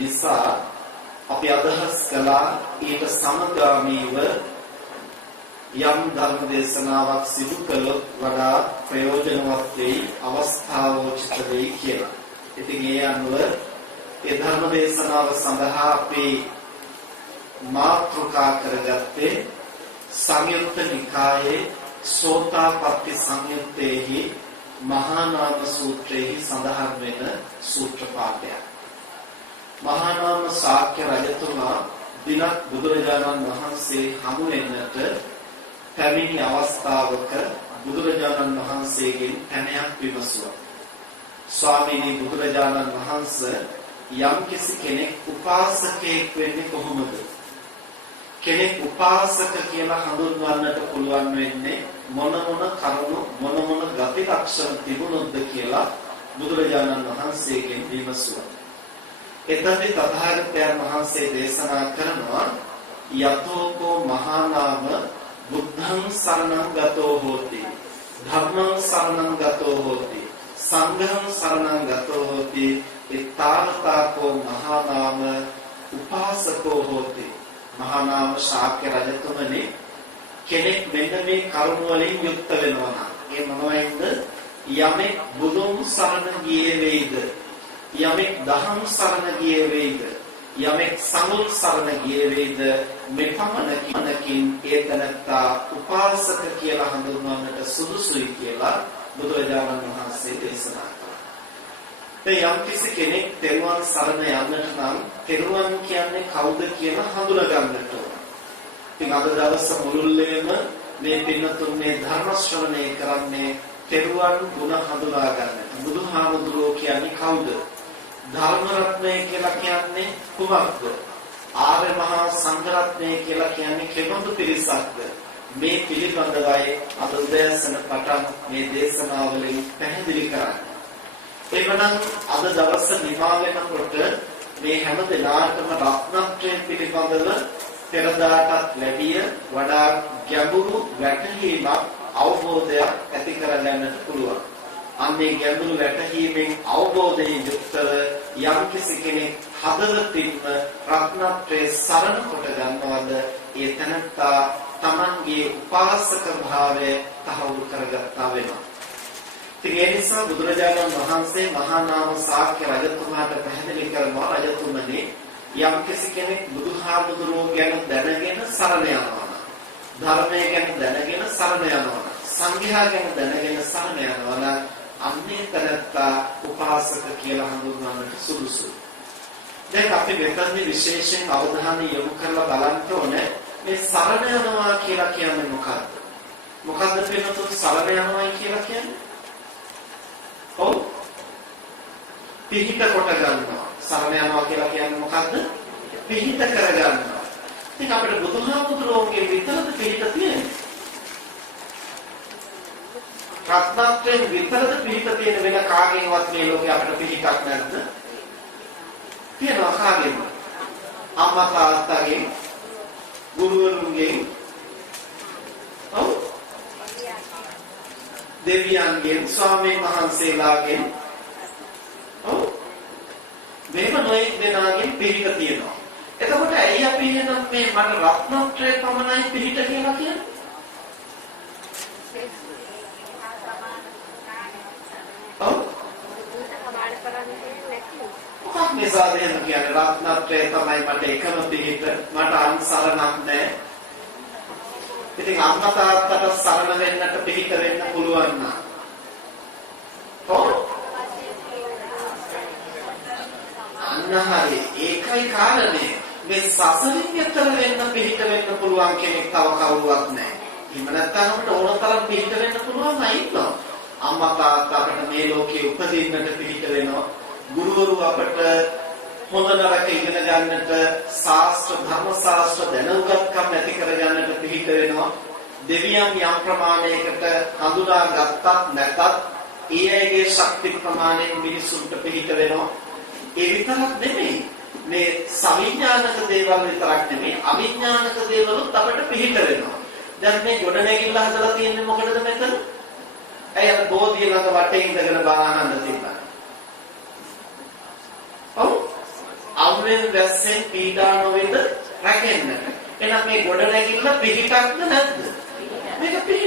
නිසා, අපි අදහස් කළා ඊට සමගාමීව යම් ධර්ම දේශනාවක් සිදු කළොත් වඩා ප්‍රයෝජනවත් වෙයි අවස්ථාවෝචිත වෙයි කියලා. ඉතින් ඒ අනුව ඒ ධර්ම දේශනාව සඳහා අපි මාතෘකා කරගත්තේ සංයුත්ත නිකායේ සෝතාපට්ටි සංයුත්තේහි මහා නාම සූත්‍රයේ සඳහන් වෙන සූත්‍ර පාඨයක්. මහා නාම ශාක්‍ය රජතුමා දිනක් බුදුරජාණන් වහන්සේ හමු වෙන්නට පැමිණි අවස්ථාවක බුදුරජාණන් වහන්සේගෙන් පැනයක් විමසුවා. ස්වාමීනි බුදුරජාණන් වහන්සේ යම්කිසි කෙනෙක් උපාසකයෙක් වෙන්නේ කොහොමද? කෙනෙක් උපාසක කියලා හඳුන්වන්නට පුළුවන් වෙන්නේ මොන කරුණු මොන ගති ලක්ෂණ තිබුණොත්ද කියලා බුදුරජාණන් වහන්සේගෙන් විමසුවා. එතනදී තථාගතයන් වහන්සේ දේශනා කරනවා යතෝකෝ මහා නාම බුද්ධං සරණං ගතෝ හෝති ධම්මං සරණං ගතෝ හෝති සංඝං සරණං ගතෝ හෝති ඊතාවතාකෝ මහා නාම උපාසකෝ හෝති. මහා නාම ශාක්‍ය රජතුමනි කෙනෙක් මෙන්න මේ කරුණ වලින් යුක්ත වෙනවා නම් ඒ මොනවයින්ද? යමෙක් බුදුන් සරණ ගියේ වේද, යමෙක් දහම් සරණ ගියේ වේද, යමෙක් සංඝ සරණ ගියේ වේද, මෙපමණකින් ඒ තනත්තා උපාසක කියලා හඳුන්වන්නට සුදුසුයි කියලා බුදුරජාණන් වහන්සේ දේශනා කළා. යම්කිසි කෙනෙක් තෙරුවන් සරණ යන්නට නම් තෙරුවන් කියන්නේ කවුද කියලා හඳුනා ගන්නට ඕන. ඉතින් අද දවස් මුළුල්ලේම මේ පින්නතුන් මේ ධර්ම ශ්‍රවණය කරන්නේ තෙරුවන් ගුණ හඳුනා ගන්නට. බුදුහාමුදුරුවෝ කියන්නේ කවුද? ධර්ම රත්නය කියලා කියන්නේ කුමක්ද? ආර්ය මහා සංඝ රත්නය කියලා කියන්නේ කෙබඳු පිරිසක්ද? මේ පිළිබඳවයි අද උදෑසන පටන් මේ දේශනාවලින් පැහැදිලි කරන්නේ. එවනම් අද දවස නිමා වෙනකොට මේ හැම දිනාටම රත්නත්‍රය පිළිබඳව පෙරදාටත් ලැබිය වඩා ගැඹුරු වැටහීමක් අවබෝධයක් ඇති කරගන්නට පුළුවන්. අන්නේ ගැඹුරු වැටහීමෙන් අවබෝධයෙන් යුක්තව යම්කිසි කෙනෙක් හදවතින්ම රත්නත්‍රය සරණ කොට ගන්නවද ඒ තැනත්තා තමන්ගේ උපාසක භාවය තහවුරු කරගත්තා වෙනවා. ඒ නිසා බුදුරජාණන් වහන්සේ මහා නාම ශාක්‍ය රජතුමාට පැහැදිලි කරනවා රජතුමනි යම්කිසි කෙනෙක් බුදුහාමුදුරුවෝ ගැන දැනගෙන සරණ යනවා නම් ධර්මය ගැන දැනගෙන සරණ යනවා නම් සංඝයා ගැන දැනගෙන සරණ යනවා නම් අන්නේ තනත්තා උපාසක කියලා හඳුන්වන්නට සුදුසුයි. දැන් අපි මෙතනදී විශේෂයෙන් අවධානය යොමු කරලා බලන්න ඕනේ මේ සරණ යනවා කියලා කියන්නේ මොකක්ද? මොකක්ද වෙනතුන් සරණ යනවා කියලා කියන්නේ? ඔව් පිහිට කොට ගන්නවා. සරණ යනවා කියලා කියන්නේ මොකද්ද? පිහිට කර ගන්නවා. ඉතින් අපිට බුදුහාමුදුරුවෝගේ විතරද පිහිට තියෙන්නේ? රත්නත්‍රයෙන් විතරද පිහිට තියෙන වෙන කාගෙන්වත් මේ ලෝකේ අපිට පිහිටක් නැද්ද? තියෙනවා කාගෙන්ද? අම්මා තාත්තගෙන්, ගුරුවරුන්ගෙන්, ඔව් දෙවියන්ගෙන්, ස්වාමීන් වහන්සේලාගෙන්, ඔව් මේව නොයෙක් දෙනාගෙන් පිහිට තියෙනවා. එතකොට ඇයි අපි එහෙනම් මේ මට රත්නත්‍රය පමණයි පිහිට කියලා කියන්නේ? ඔව් මොකක් නිසාද එහෙම කියන්නේ? රත්නත්‍රය තමයි මට එකම පිහිට, මට අන්සරණක් නැහැ. ඉතින් අම්මා තාත්තට සරණ වෙන්නට පිහිට වෙන්න පුළුවන් නම් ඔව් අන්න හරි ඒකයි කාරණේ. මේ සසරින් එතර වෙන්න පිහිට වෙන්න පුළුවන් කෙනෙක් තව කවුරුවත් නැහැ. එහෙම නැත්නම් අපිට ඕන තරම් පිහිට වෙන්න පුළුවන් අය ඉන්නවා. අම්මා තාත්තා අපිට මේ ලෝකේ උපදින්නට පිහිට වෙනවා. ගුරුවරු අපිට හොඳ නරක ඉගෙන ගන්නට ශාස්ත්‍ර ධර්ම ශාස්ත්‍ර දැනුගත්කම් ඇති කර ගන්නට පිහිට වෙනවා. දෙවියන් යම් ප්‍රමාණයකට හඳුනා ගත්තත් නැතත් ඒ අයගේ ශක්ති ප්‍රමාණයෙන් මිනිසුන්ට පිහිට වෙනවා. ඒ විතරක් නෙමෙයි මේ සවිඥානික දේවල් විතරක් නෙමෙයි අවිඥානික දේවලුත් අපිට පිහිට වෙනවා. දැන් මේ ගොඩනැගිල්ල හදලා තියෙන්නේ මොකටද මෙතන? ඇයි අර බෝධිය ළඟ වටේ ඉඳගෙන බාහන්න තිබ්බා. ඔව් අවුෙන් වැස්සෙන් පීඩා නොවෙන්න රැකෙන්න. එහෙනම් මේ ගොඩනැගිල්ල පිහිටක්ද නැද්ද?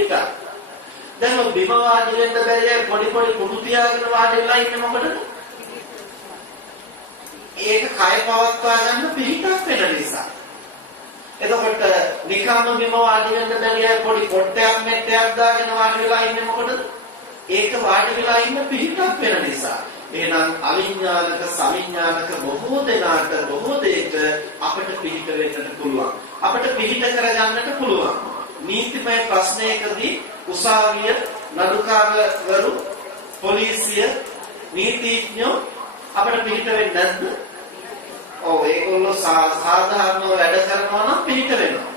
පිහිටක්. දැන් බිම වාඩි වෙන්න බැරිය පොඩි පොඩි කුඩු තියාගෙන වාඩි වෙලා ඉන්නේ මොකටද? ඒක කය පවත්වා ගන්න පිහිටක් වෙන නිසා. එතකොට නිකම්ම බිම වාඩි වෙන්න බැරිය පොඩි කොට්ටයක් මෙට්ටයක් දාගෙන වාඩි වෙලා ඉන්නේ මොකටද? ඒක වාඩි වෙලා ඉන්න පිහිටක් වෙන නිසා. එහෙනම් අවිඥානික සවිඥානික බොහෝ දෙනාට බොහෝ දෙයක අපිට පිහිට වෙන්නට පුළුවන්. අපිට පිහිට කරගන්නට පුළුවන්. නීතිමය ප්‍රශ්නයකදී උසාවිය නඩුකාරවරු පොලිසිය නීතිඥයෝ අපිට පිහිට වෙන්නේ නැද්ද? ඔව් ඒගොල්ලෝ සාධාරණව වැඩ කරනවා නම් පිහිට වෙනවා.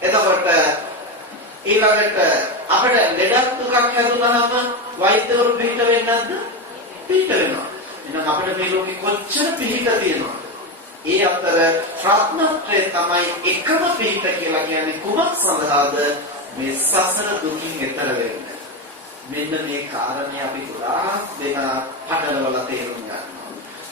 එතකොට ඊළඟට අපිට ලෙඩක් දුකක් හැදුනහම වෛද්‍යවරු පිහිට වෙන්නේ නැද්ද? පිහිට වෙනවා. එහෙනම් අපිට මේ ලෝකෙ කොච්චර පිහිට තියෙනවද? ඒ අතර රත්නත්‍රය තමයි එකම පිහිට කියලා කියන්නේ කුමක් සඳහාද? මේ සසර දුකින් එතර වෙන්න. මෙන්න මේ කාරණේ අපි ගොඩාක් දෙනා පටලවලා තේරුම් ගන්නවා.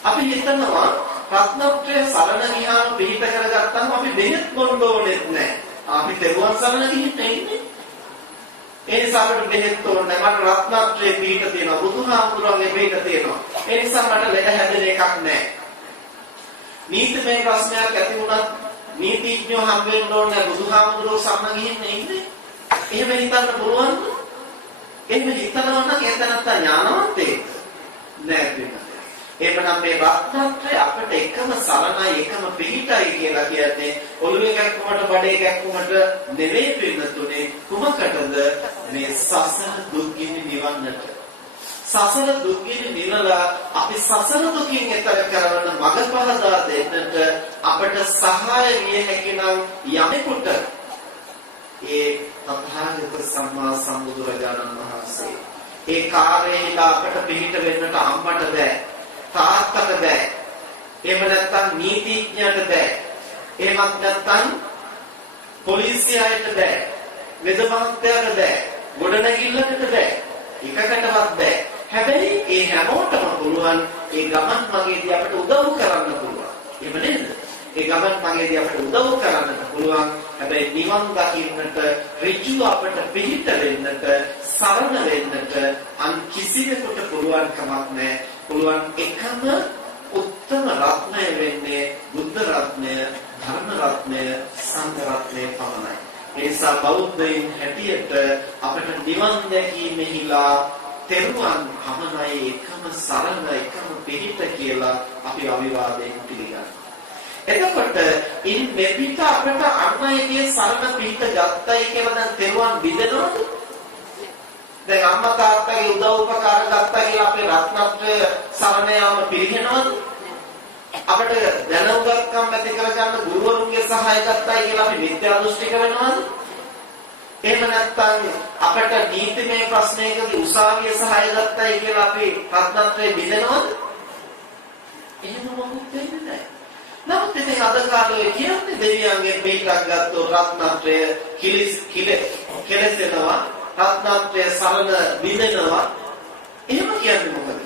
අපි හිතනවා රත්නත්‍රය සරණ ගියාම පිහිට කරගත්තාම අපි බෙහෙත් බොන්න ඕනේ නැහැ. අපි තෙරුවන් සරණ ගිහින් ඉන්නේ. ඒ නිසා අපිට බෙහෙත් ඕනේ නැහැ. මට රත්නත්‍රයේ පිහිට තියෙනවා. බුදුහාමුදුරන්ගේ පිහිට තියෙනවා. ඒ නිසා මට ලෙඩ හැදෙන එකක් නැහැ. නීතිමය ප්‍රශ්නයක් ඇති වුණත් නීතිඥයෝ හම් වෙන්න ඕනේ බුදුහාමුදුරෝ සරණ ගිහින් ඉන්නේ. එහෙම හිතන්න පුළුවන්ද? එහෙම හිතනවා නම් ඒ තනත්ත ඥානවන්තයෙක් නෑ වෙන්නේ. එහෙනම් මේ රත්නත්‍රය අපිට එකම සරණයි එකම පිහිටයි කියලා කියන්නේ ඔළුවේ ගැක්කුමට බඩේ ගැක්කුමට නෙවෙයි පින්නතුනේ කුමකටද මේ සසර දුක්ගිනි නිවන්නට. සසර දුක්ගිනි නිවලා අපි සසර දුකින් එතර කරවන මඟ පහදා දෙන්නට අපට සහාය විය හැකි නම් යමෙකුට ඒ තථාගත සම්මා සම්බුදුරජාණන් වහන්සේ ඒ කාර්යයලා අපට පිළිට වෙන්නට අම්මට බෑ තාත්තට බෑ එහෙම නැත්නම් නීතිඥයට බෑ එහෙමත් නැත්නම් පොලිසියට බෑ වෙද මහත්තයාට බෑ ගොඩනැගිල්ලකට බෑ එකකටවත් බෑ හැබැයි ඒ හැමෝටම පුළුවන් ඒ ගමන් මගේදී අපට උදව් කරන්න පුළුවන් එහෙම නේද ඒ ගමන් මගේදී අපට උදව් කරන්නට පුළුවන් හැබැයි නිවන් දකින්නට ඍජුව අපට පිහිට වෙන්නට සරණ වෙන්නට අන් කිසිවෙකුට පුළුවන් කමක් නැහැ පුළුවන් එකම උත්තම රත්නය වෙන්නේ බුද්ධ රත්නය ධර්ම රත්නය සංඝ රත්නය පමණයි ඒ නිසා බෞද්ධයින් හැටියට අපට නිවන් දැකීමෙහිලා තෙරුවන් පමණයි එකම සරණ එකම පිහිට කියලා අපි අවිවාදයෙන් පිළිගන්නවා එතකොට ඉන් මෙපිට අපට අන්නයේ සරණ පිහිට ගත්තයි කියලා දැන් තෙරුවන් බිඳනවද? දැන් අම්මා තාත්තගේ උදව් උපකාර ගත්තා කියලා අපේ රත්නත්‍රය සරණ යාම පිළිහෙනවද? අපට දැනුගත්කම් ඇති කරගන්න ගුරුවරුන්ගේ සහාය ගත්තයි කියලා අපි මිත්‍යා දෘෂ්ටික වෙනවද? එහෙම නැත්නම් අපට නීතිමය ප්‍රශ්නයකදී උසාවිය සහාය ගත්තයි කියලා අපි රත්නත්‍රය බිඳනවද? එහෙම මොකුත් වෙන්නේ නැහැ. නමුත් ඉතින් අද කාලේ කියන්නේ දෙවියන්ගේ පිටක් ගත්තෝ රත්නත්‍රය කෙලෙසෙනවා රත්නත්‍රය සරණ විඳිනවා එහෙම කියන්නේ මොකද?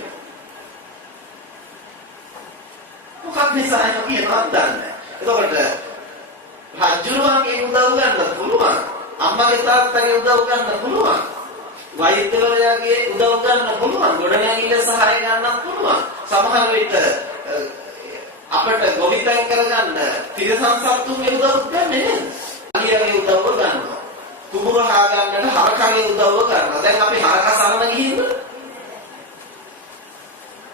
මොකක් නිසා එහෙම කියනවද දන්නේ. එතකොට රජුරුවන්ගේ උදව් ගන්න පුළුවන් අම්මගේ තාත්තගේ උදව් ගන්න පුළුවන් වෛද්‍යවරයාගේ උදව් ගන්න පුළුවන් ගොඩනැගිල්ල සහාය ගන්නත් පුළුවන් සමහර විට අපට ගොවිතැන් කරගන්න තිරසන් සත්තුන්ගේ උදව් ගන්න නේද? අලියගේ උදව්ව ගන්නවා. කුඹුර හාගන්නට හරකගේ උදව්ව කරනවා. දැන් අපි හරක සරණ ගිහින්ද?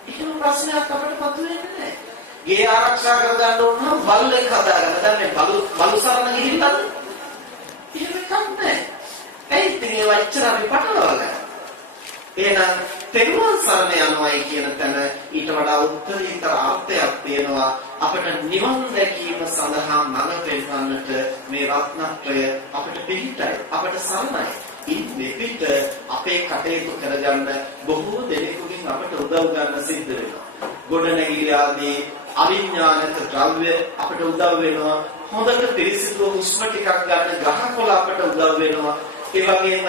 එහෙම ප්‍රශ්නයක් අපිට පතුරෙන්නේ නැහැ. ගේ ආරක්ෂා කරගන්න ඕන නම් බල්ලෙක් හදාගන්න. දැන් මේ බලු සරණ ගිහින්ද? එහෙම එකක් නැහැ. ඒ ඉතින් ඒ වච්චර අපි පටලවලා. එහෙනම් තෙරුවන් සරණ යනවායි කියන තැන ඊට වඩා උත්තරීතර අර්ථයක් තියෙනවා අපට නිවන් දැකීම සඳහා මඟ පෙන්වන්නට මේ රත්නත්‍රය අපට පිහිටයි අපට සරණයි ඉන් මෙපිට අපේ කටයුතු කරගන්න බොහෝ දෙනෙකුගෙන් අපට උදව් ගන්න සිද්ධ වෙනවා ගොඩනැගිලි ආදී අවිඥානික ද්‍රව්‍ය අපට උදව් වෙනවා හොඳට පිරිසිදු හුස්ම ටිකක් ගන්න ගහකොළ අපට උදව් වෙනවා ඒ වගේම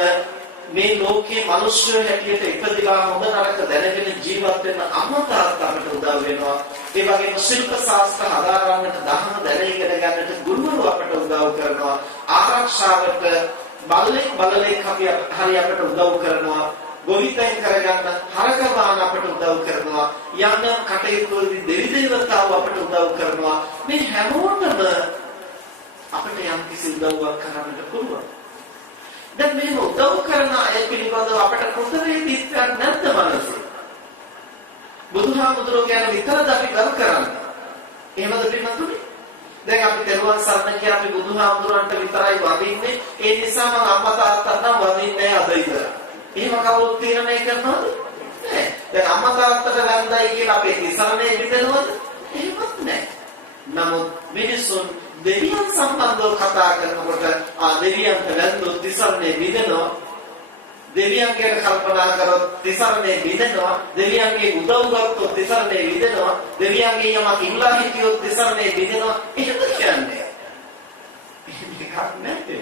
මේ ලෝකයේ මිනිස්සු හැටියට ඉපදිලා හොඳ නරක දැනගෙන ජීවත් වෙන අම්මා තාත්තා අපට උදව් වෙනවා. ඒ වගේම ශිල්ප ශාස්ත්‍ර හදාරන්නට දහම දැන ඉගෙන ගන්නට ගුරුවරු අපට උදව් කරනවා. ආරක්ෂාවට බල්ලෙක් බලලෙක් අපි හරි අපට උදව් කරනවා. ගොවිතැන් කරගන්න හරකවාන අපට උදව් කරනවා. යම් යම් කටයුතු වලදී දෙවි දේවතාවෝ අපට උදව් කරනවා. මේ හැමෝටම අපිට යම් කිසි උදව්වක් කරන්නට පුළුවන්. දැන් මේ උදව් කරන අය පිළිබඳව අපට කෘතවේදීත්වයක් නැද්ද මනසේ? බුදුහාමුදුරුවෝ ගැන විතරද අපි ගල් කරන්නේ? එහෙමද පිළිතුරු? දැන් අපි දරුවන් සරණ කිය අපි බුදුහාමුදුරන්ට විතරයි වදින්නේ. ඒ නිසා මම අම්මා තාත්තාට නම් වදින්නේ නැහැ අද ඉඳලා. එහෙම කවුරුත් තීරණය කරනවද? නැහැ. දැන් අම්මා තාත්තට වැන්දයි කියලා අපේ තිසරණේ විදෙනවද? එහෙමත් නැහැ. නමුත් මිනිසුන් දෙවියන් සම්බන්ධව කතා කරනකොට දෙවියන්ට වැන්දොත් තිසරණේ විදෙනවා. දෙවියන් ගැන කල්පනා කරොත් තිසරණේ විදෙනවා. දෙවියන්ගේ උදව් ගත්තොත් තිසරණේ විදෙනවා. දෙවියන්ගේ යමක් ඉල්ලා හිටියොත් තිසරණේ විදෙනවා. එහෙම කියන්නේ. මේකක් නැත්තේ.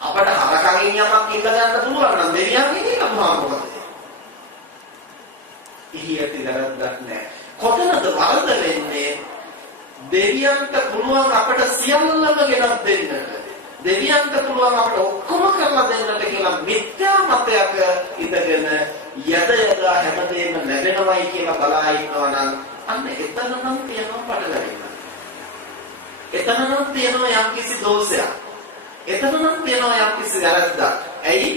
අපට හරකගෙන් යමක් ඉල්ල ගන්න පුළුවන් නම් දෙවියන්ගෙන් ඉල්ලුවා මොකද? ඉහියට වැරද්දක් නැහැ. කොතනද වරද වෙන්නේ? දෙවියන්ට පුළුවන් අපට සියල්ලම ගෙනත් දෙන්නට. දෙවියන්ට පුළුවන් අපට ඔක්කොම කරලා දෙන්නට කියලා මිත්‍යා මතයක ඉඳගෙන යද යදා හැමදේම ලැබෙනවයි කියලා බලා ඉන්නවා නම් අන්න එතන නම් තියෙනවා පටලැවිල්ල. එතන නම් තියෙනවා යම්කිසි දෝෂයක්. එතන නම් තියෙනවා යම්කිසි වැරද්දක්. ඇයි?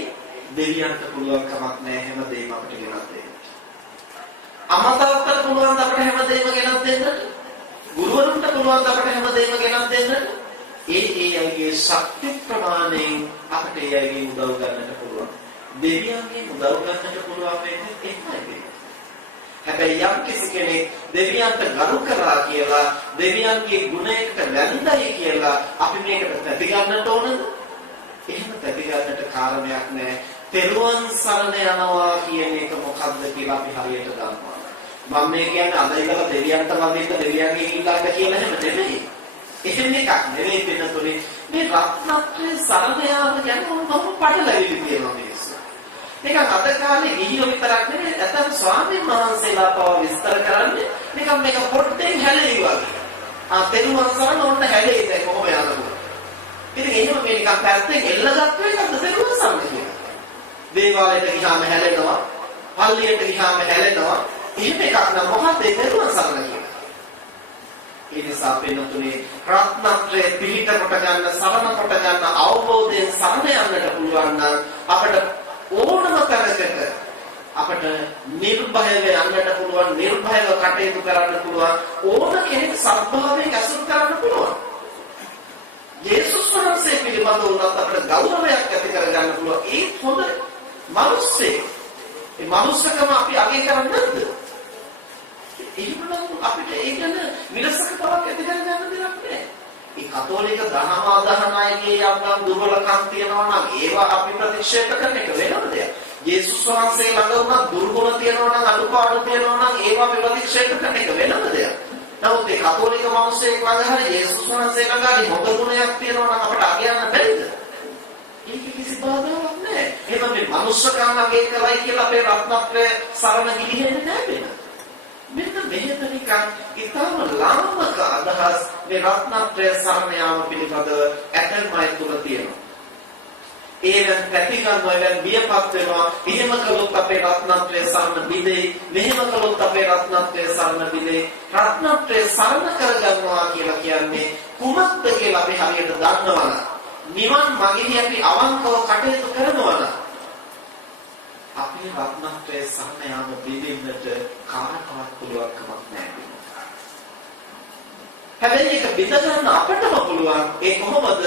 දෙවියන්ට පුළුවන් කමක් නැහැ හැමදේම අපිට ගෙනත් දෙන්න. අමතාවකට පුළුවන් අපිට හැමදේම ගෙනත් දෙන්න. ගුරුවරුන්ට පුළුවන් අපිට හැමදේම ගෙනත් දෙන්න. ඒ අයගේ ශක්ති ප්‍රමාණයෙන් අපිට ඒ අයගේ උදව් ගන්නට පුළුවන්. දෙවියන්ගේ උදව් ගන්නට පුළුවන් වෙන්නේ ඒකයි. හැබැයි යම් කිසි කෙනෙක් දෙවියන්ට ගරු කරා කියලා දෙවියන්ගේ ගුණයකට වැඳයි කියලා අපි මේකට පැති ගන්නට ඕනද? එහෙම පැති ගන්නට කාරණයක් නැහැ. තෙරුවන් සරණ යනවා කියන එක මොකක්ද කියලා අපි හරියට දන්නවා. මම මේ කියන්නේ අද ඉඳලා දෙවියන්ට වදින්න දෙවියන්ගේ ඊළඟට කියලා එහෙම නෙමෙයි. එහෙම එකක් නෙවෙයි වෙනතුනේ. මේ රත්නත්‍රයේ සරණ යාම කියන්නේ මොකක්ද පටලැවිලි තියෙනවා මිනිස්සු. මේක අද කාලේ ගිහියෝ විතරක් නෙවෙයි ඇතම් ස්වාමීන් වහන්සේලා පව විස්තර කරන්නේ මේක පොට්ටෙන් හැලෙයි වගේ. තෙරුවන් සරණ ඕන්න හැලෙයි දැන් කොහොම යනකොට. ඉතින් එහෙම මේ නිකන් පැත්තෙන් එල්ලගත්තු එකක්ද තෙරුවන් සරණ කියන්නේ. දේවාලයට ගියාම හැලෙනවා. පල්ලියට ගියාම හැලෙනවා. එහෙම එකක් නම් මොකක්ද තෙරුවන් සරණ කියන්නේ? ඒ නිසා වෙනතුනේ රත්නත්‍රයේ පිළිට කොට ගන්න සරණ කොට ගන්න අවබෝධයෙන් සරණ යන්නට පුළුවන් නම් අපිට ඕනම තැනකට අපිට නිර්භයව යන්නට පුළුවන් නිර්භයව කටයුතු කරන්න පුළුවන් ඕන කෙනෙක් සත්භාවයෙන් ඇසුරු කරන්න පුළුවන්. යේසුස් වහන්සේ පිළිබඳව උනත් අපිට ගෞරවයක් ඇති කරගන්න පුළුවන්. ඒ හොඳ මිනිස්සේ. ඒ මනුස්සකම අපි අගය කරන්නේ නැද්ද? එහෙමනම් අපිට ඒක විරසක බවක් ඇති කරගන්න දෙයක් නැහැ. ඒ කතෝලික ධර්මාදාහනායකේ යම් දුර්වලකම් තියෙනවා නම් ඒවා අපි ප්‍රතික්ෂේප කරන එක වෙනම දෙයක්. යේසුස් වහන්සේ ළඟ උනා දුර්ගුණ තියෙනවා නම් අනුපාඩු තියෙනවා නම් ඒවා අපි ප්‍රතික්ෂේප කරන එක වෙනම දෙයක්. නමුත් ඒ කතෝලික මිනිස්සෙක් ළඟ හරි යේසුස් වහන්සේ ළඟ හරි හොඳ ගුණයක් තියෙනවා නම් අපට අගයන්න බැරිද? ඒක කිසි බාධාවක් නැහැ. එහෙනම් මේ මනුස්සකම් අගය කරයි කියලා අපේ රත්නත්‍රයේ සරණ ගිලිහෙන්නේ නැහැ වෙන. මෙන්න මෙහෙම නිකන් ඊටම ලාමක අදහස් මේ රත්නත්‍රය සරණ යාම පිළිබඳව ඇතැම්මයි තුල තියෙනවා. ඒවෙන් පැතිගන්නවා ඒවෙන් බියපත් වෙනවා. එහෙම කළොත් අපේ රත්නත්‍රය සරණ බිඳේ. මෙහෙම කළොත් අපේ රත්නත්‍රය සරණ බිඳේ. රත්නත්‍රය සරණ කරගන්නවා කියලා කියන්නේ කුමක්ද කියලා අපි හරියට දන්නවනම් නිවන් මාර්ගයේ අපි අවංකව කටයුතු කරනවා නම් අපේ රත්නත්‍රයේ සරණ යාම බිඳින්නට කාටවත් පුළුවන්කමක් නැහැ. හැබැයි ඒක බිඳ ගන්න අපටම පුළුවන්. ඒ කොහොමද?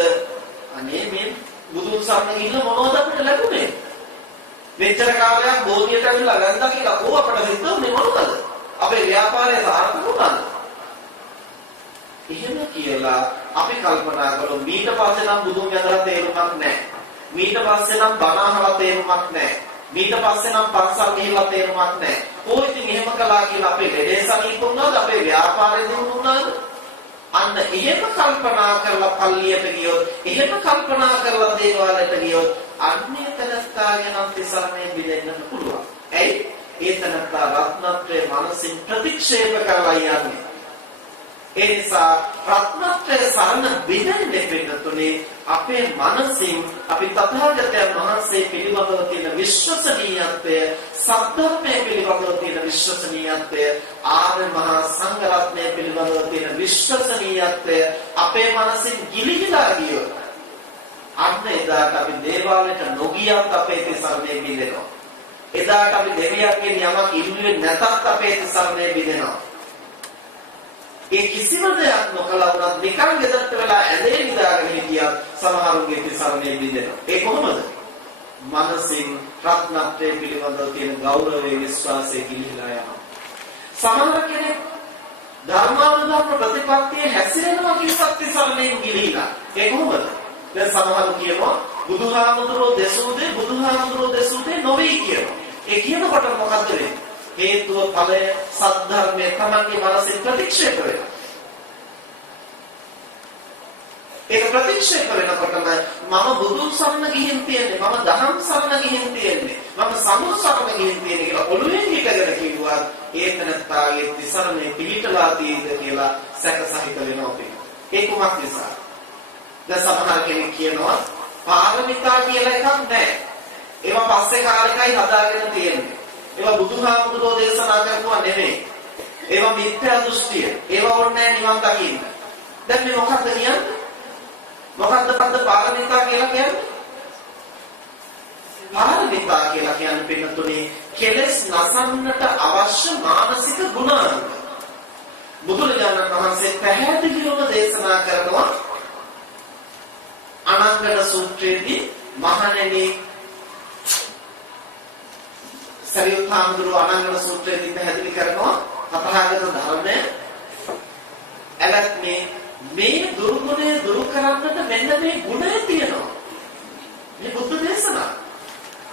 අනේ මේ බුදුන් සරණ ගිහින් මොනවද අපිට ලැබුණේ? මෙච්චර කාලයක් බෝධියට ඇවිල්ලා ගන්දා කියලා කොහොම අපට හිතුනේ මොනවද? අපේ ව්‍යාපාරය සාර්ථක වුණාද? එහෙම කියලා අපි කල්පනා කළොත් ඊට පස්සේ නම් බුදුන් යදලා තේරුමක් නැහැ. ඊට පස්සේ නම් බණ අහලා තේරුමක් නැහැ. ඊට පස්සේ නම් පන්සල් ගිහිල්ලා තේරුමක් නැහැ. ඕ ඉතින් එහෙම කළා කියලා අපේ ලෙඩේ සනීප වුණාද? අපේ ව්‍යාපාරේ දියුණු වුණාද? අන්න එහෙම කල්පනා කරලා පල්ලියට ගියොත්, එහෙම කල්පනා කරලා දේවාලයට ගියොත් අන්නේ තනත්තාගෙන තිසරණේ බිඳෙන්නත් පුළුවන්. ඇයි? ඒ තනත්තා රත්නත්‍රයේ මානසික ප්‍රතික්ෂේප කරලා යන්නේ. ඒ නිසා රත්නත්‍රය සරණ බෙදන්නේ පිටුනේ අපේ මනසින් අපි තථාගතයන් වහන්සේ පිළිබඳව තියෙන විශ්වසනීයත්වය, සත්‍යත්වය පිළිබඳව තියෙන විශ්වසනීයත්වය, ආර්ය මහා සංඝ රත්නය පිළිබඳව තියෙන විශ්වසනීයත්වය අපේ මනසින් ගිලිහිලා ගියොත් අන්න එදාට අපි දේවාලයට නොගියත් අපේ තිසරණේ බිඳෙනවා. එදාට අපි දෙවියන්ගෙන් යමක් ඉල්ලුවේ නැතත් අපේ තිසරණේ බිඳෙනවා. ඒ කිසිම දෙයක් නොකළා වුණත් නිකන් ගෙදරට වෙලා ඇඳේ නිදාගෙන හිටියත් සමහරුන්ගේ තිසරණේ බිඳෙනවා. ඒ කොහොමද? මනසින් රත්නත්‍රය පිළිබඳව තියෙන ගෞරවයේ විශ්වාසයේ ගිලිහිලා යනවා. සමහර කෙනෙක් ධර්මානුධර්ම ප්‍රතිපත්තියේ හැසිරෙනවා කියපත් තිසරණයෙන් ගිලිහිලා. ඒ කොහොමද? දැන් සමහරු කියනවා බුදුහාමුදුරෝ දෙසූ දේ නොවේ කියනවා. ඒ කියනකොට මොකද වෙන්නේ? හේතුව ඵලය සද්ධර්මයේ තමන්ගේ මනසින් ප්‍රතික්ෂේප වෙනවා. ඒක ප්‍රතික්ෂේප වෙනකොටම මම බුදුන් සරණ ගිහින් තියෙන්නේ, මම දහම් සරණ ගිහින් තියෙන්නේ, මම සමුහ සරණ ගිහින් තියෙන්නේ කියලා ඔළුවෙන් හිටගෙන කිව්වත් ඒතනත්තාගේ තිසරණේ පිළිටලා තියෙද කියලා සැකසහිත වෙනවා පිළිගන්න. ඒ කුමක් නිසා? දැන් සමහර කෙනෙක් කියනවා පාරමිතා කියලා එකක් නැහැ. ඒවා පස්සේ කාලෙකයි හදාගෙන තියෙන්නේ. ඒවා බුදුහාමුදුරෝ දේශනා කරනවා නෙමෙයි. ඒවා මිත්‍යා දෘෂ්ටිය. ඒවා ඕනේ නිවන් දකින්න. දැන් මේ මොකක්ද කියන්නේ? මොකක්ද පාරමිතා කියලා කියන්නේ? පාරමිතා කියලා කියන්නේ පින්නතුනේ කෙලෙස් නසන්නට අවශ්‍ය මානසික ගුණාංග. බුදුරජාණන් වහන්සේ පැහැදිලිවම දේශනා කරනවා අනංගන සූත්‍රයේදී මහණෙනි සරියුත් හාමුදුරුවෝ අනංගන සූත්‍රයේදී පැහැදිලි කරනවා තථාගත ධර්මය එලත් මේ දුර්ගුණය දුරු කරන්නට මෙන්න මේ ගුණය තියෙනවා. මේ බුද්ධ දේශනා.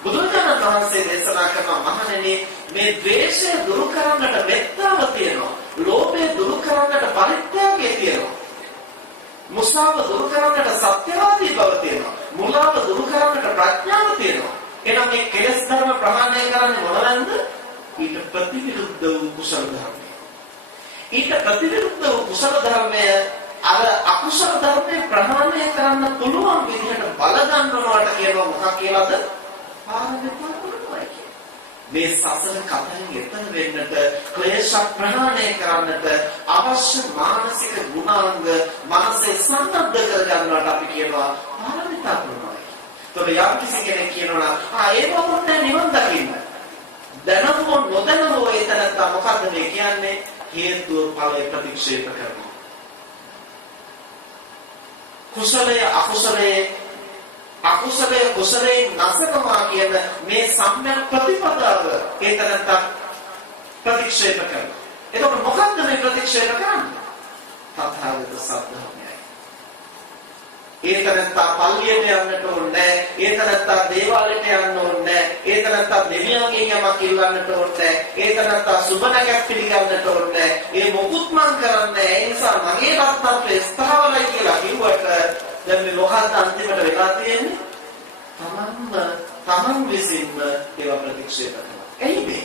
බුදුරජාණන් වහන්සේ දේශනා කරන මහණෙනි මේ ද්වේෂය දුරු කරන්නට මෙත්තාව තියෙනවා. ලෝභය දුරු කරන්නට පරිත්‍යාගය තියෙනවා. මුසාව දුරු කරන්නට සත්‍යවාදී බව තියෙනවා. මුලාව දුරු කරන්නට ප්‍රඥාව තියෙනවා. එහෙනම් මේ කෙලෙස් ධර්ම ප්‍රහාණය කරන්නේ මොනවද? ඊට ප්‍රතිවිරුද්ධ වූ කුසල ධර්මය. ඊට ප්‍රතිවිරුද්ධ වූ කුසල ධර්මය අර අකුසල ධර්මයේ ප්‍රහාණය කරන්න පුළුවන් විදිහට බල ගන්නවට කියනවා මොකක් කියලාද? පාරමිතා පුරනවා කියන්නේ. මේ සසර කතරින් එතන වෙන්නට ක්ලේශ ප්‍රහාණය කරන්නට අවශ්‍ය මානසික ගුණාංග මනසේ සම්බන්ධ කරගන්නවට අපි කියනවා පාරමිතා පුරනවා. ඒතකොට යම් කිසි කෙනෙක් කියනවා ඒක මොකක්ද නිවන් දකින්න. දැනම නොදැනම ඒතරත් මොකද්ද මේ කියන්නේ? හේතුව ඵලය ප්‍රතික්ෂේප කරනවා. අකුසලයේ කුසලයේ නැසනවා කියන මේ සම්‍යක් ප්‍රතිපදාව ඒතරත් ප්‍රතික්ෂේප කරනවා. එතකොට මොකද්ද මේ ප්‍රතික්ෂේප කරන්නේ? තථාගත සත්‍යමයි. ඒතරත් පල්ලියට යන්නට ඕනේ, ඒතරත් දේවාලයට යන්න ඕනේ, ඒතරත් දෙවියන්ගෙන් යමක් ඉල්ලන්නට ඕනේ, ඒතරත් සුබනකක් පිළිගන්නට ඕනේ. මේ මොකුත් මං කරන්නේ ඒ නිසා මගේ රත්නත්‍රය ස්ථාවරයි කියලා කිව්වට දැන් මේ මොකක්ද අන්තිමට වෙලා තියෙන්නේ? තමන් විසින්ම ඒවා ප්‍රතික්ෂේප කරනවා. එයි මේ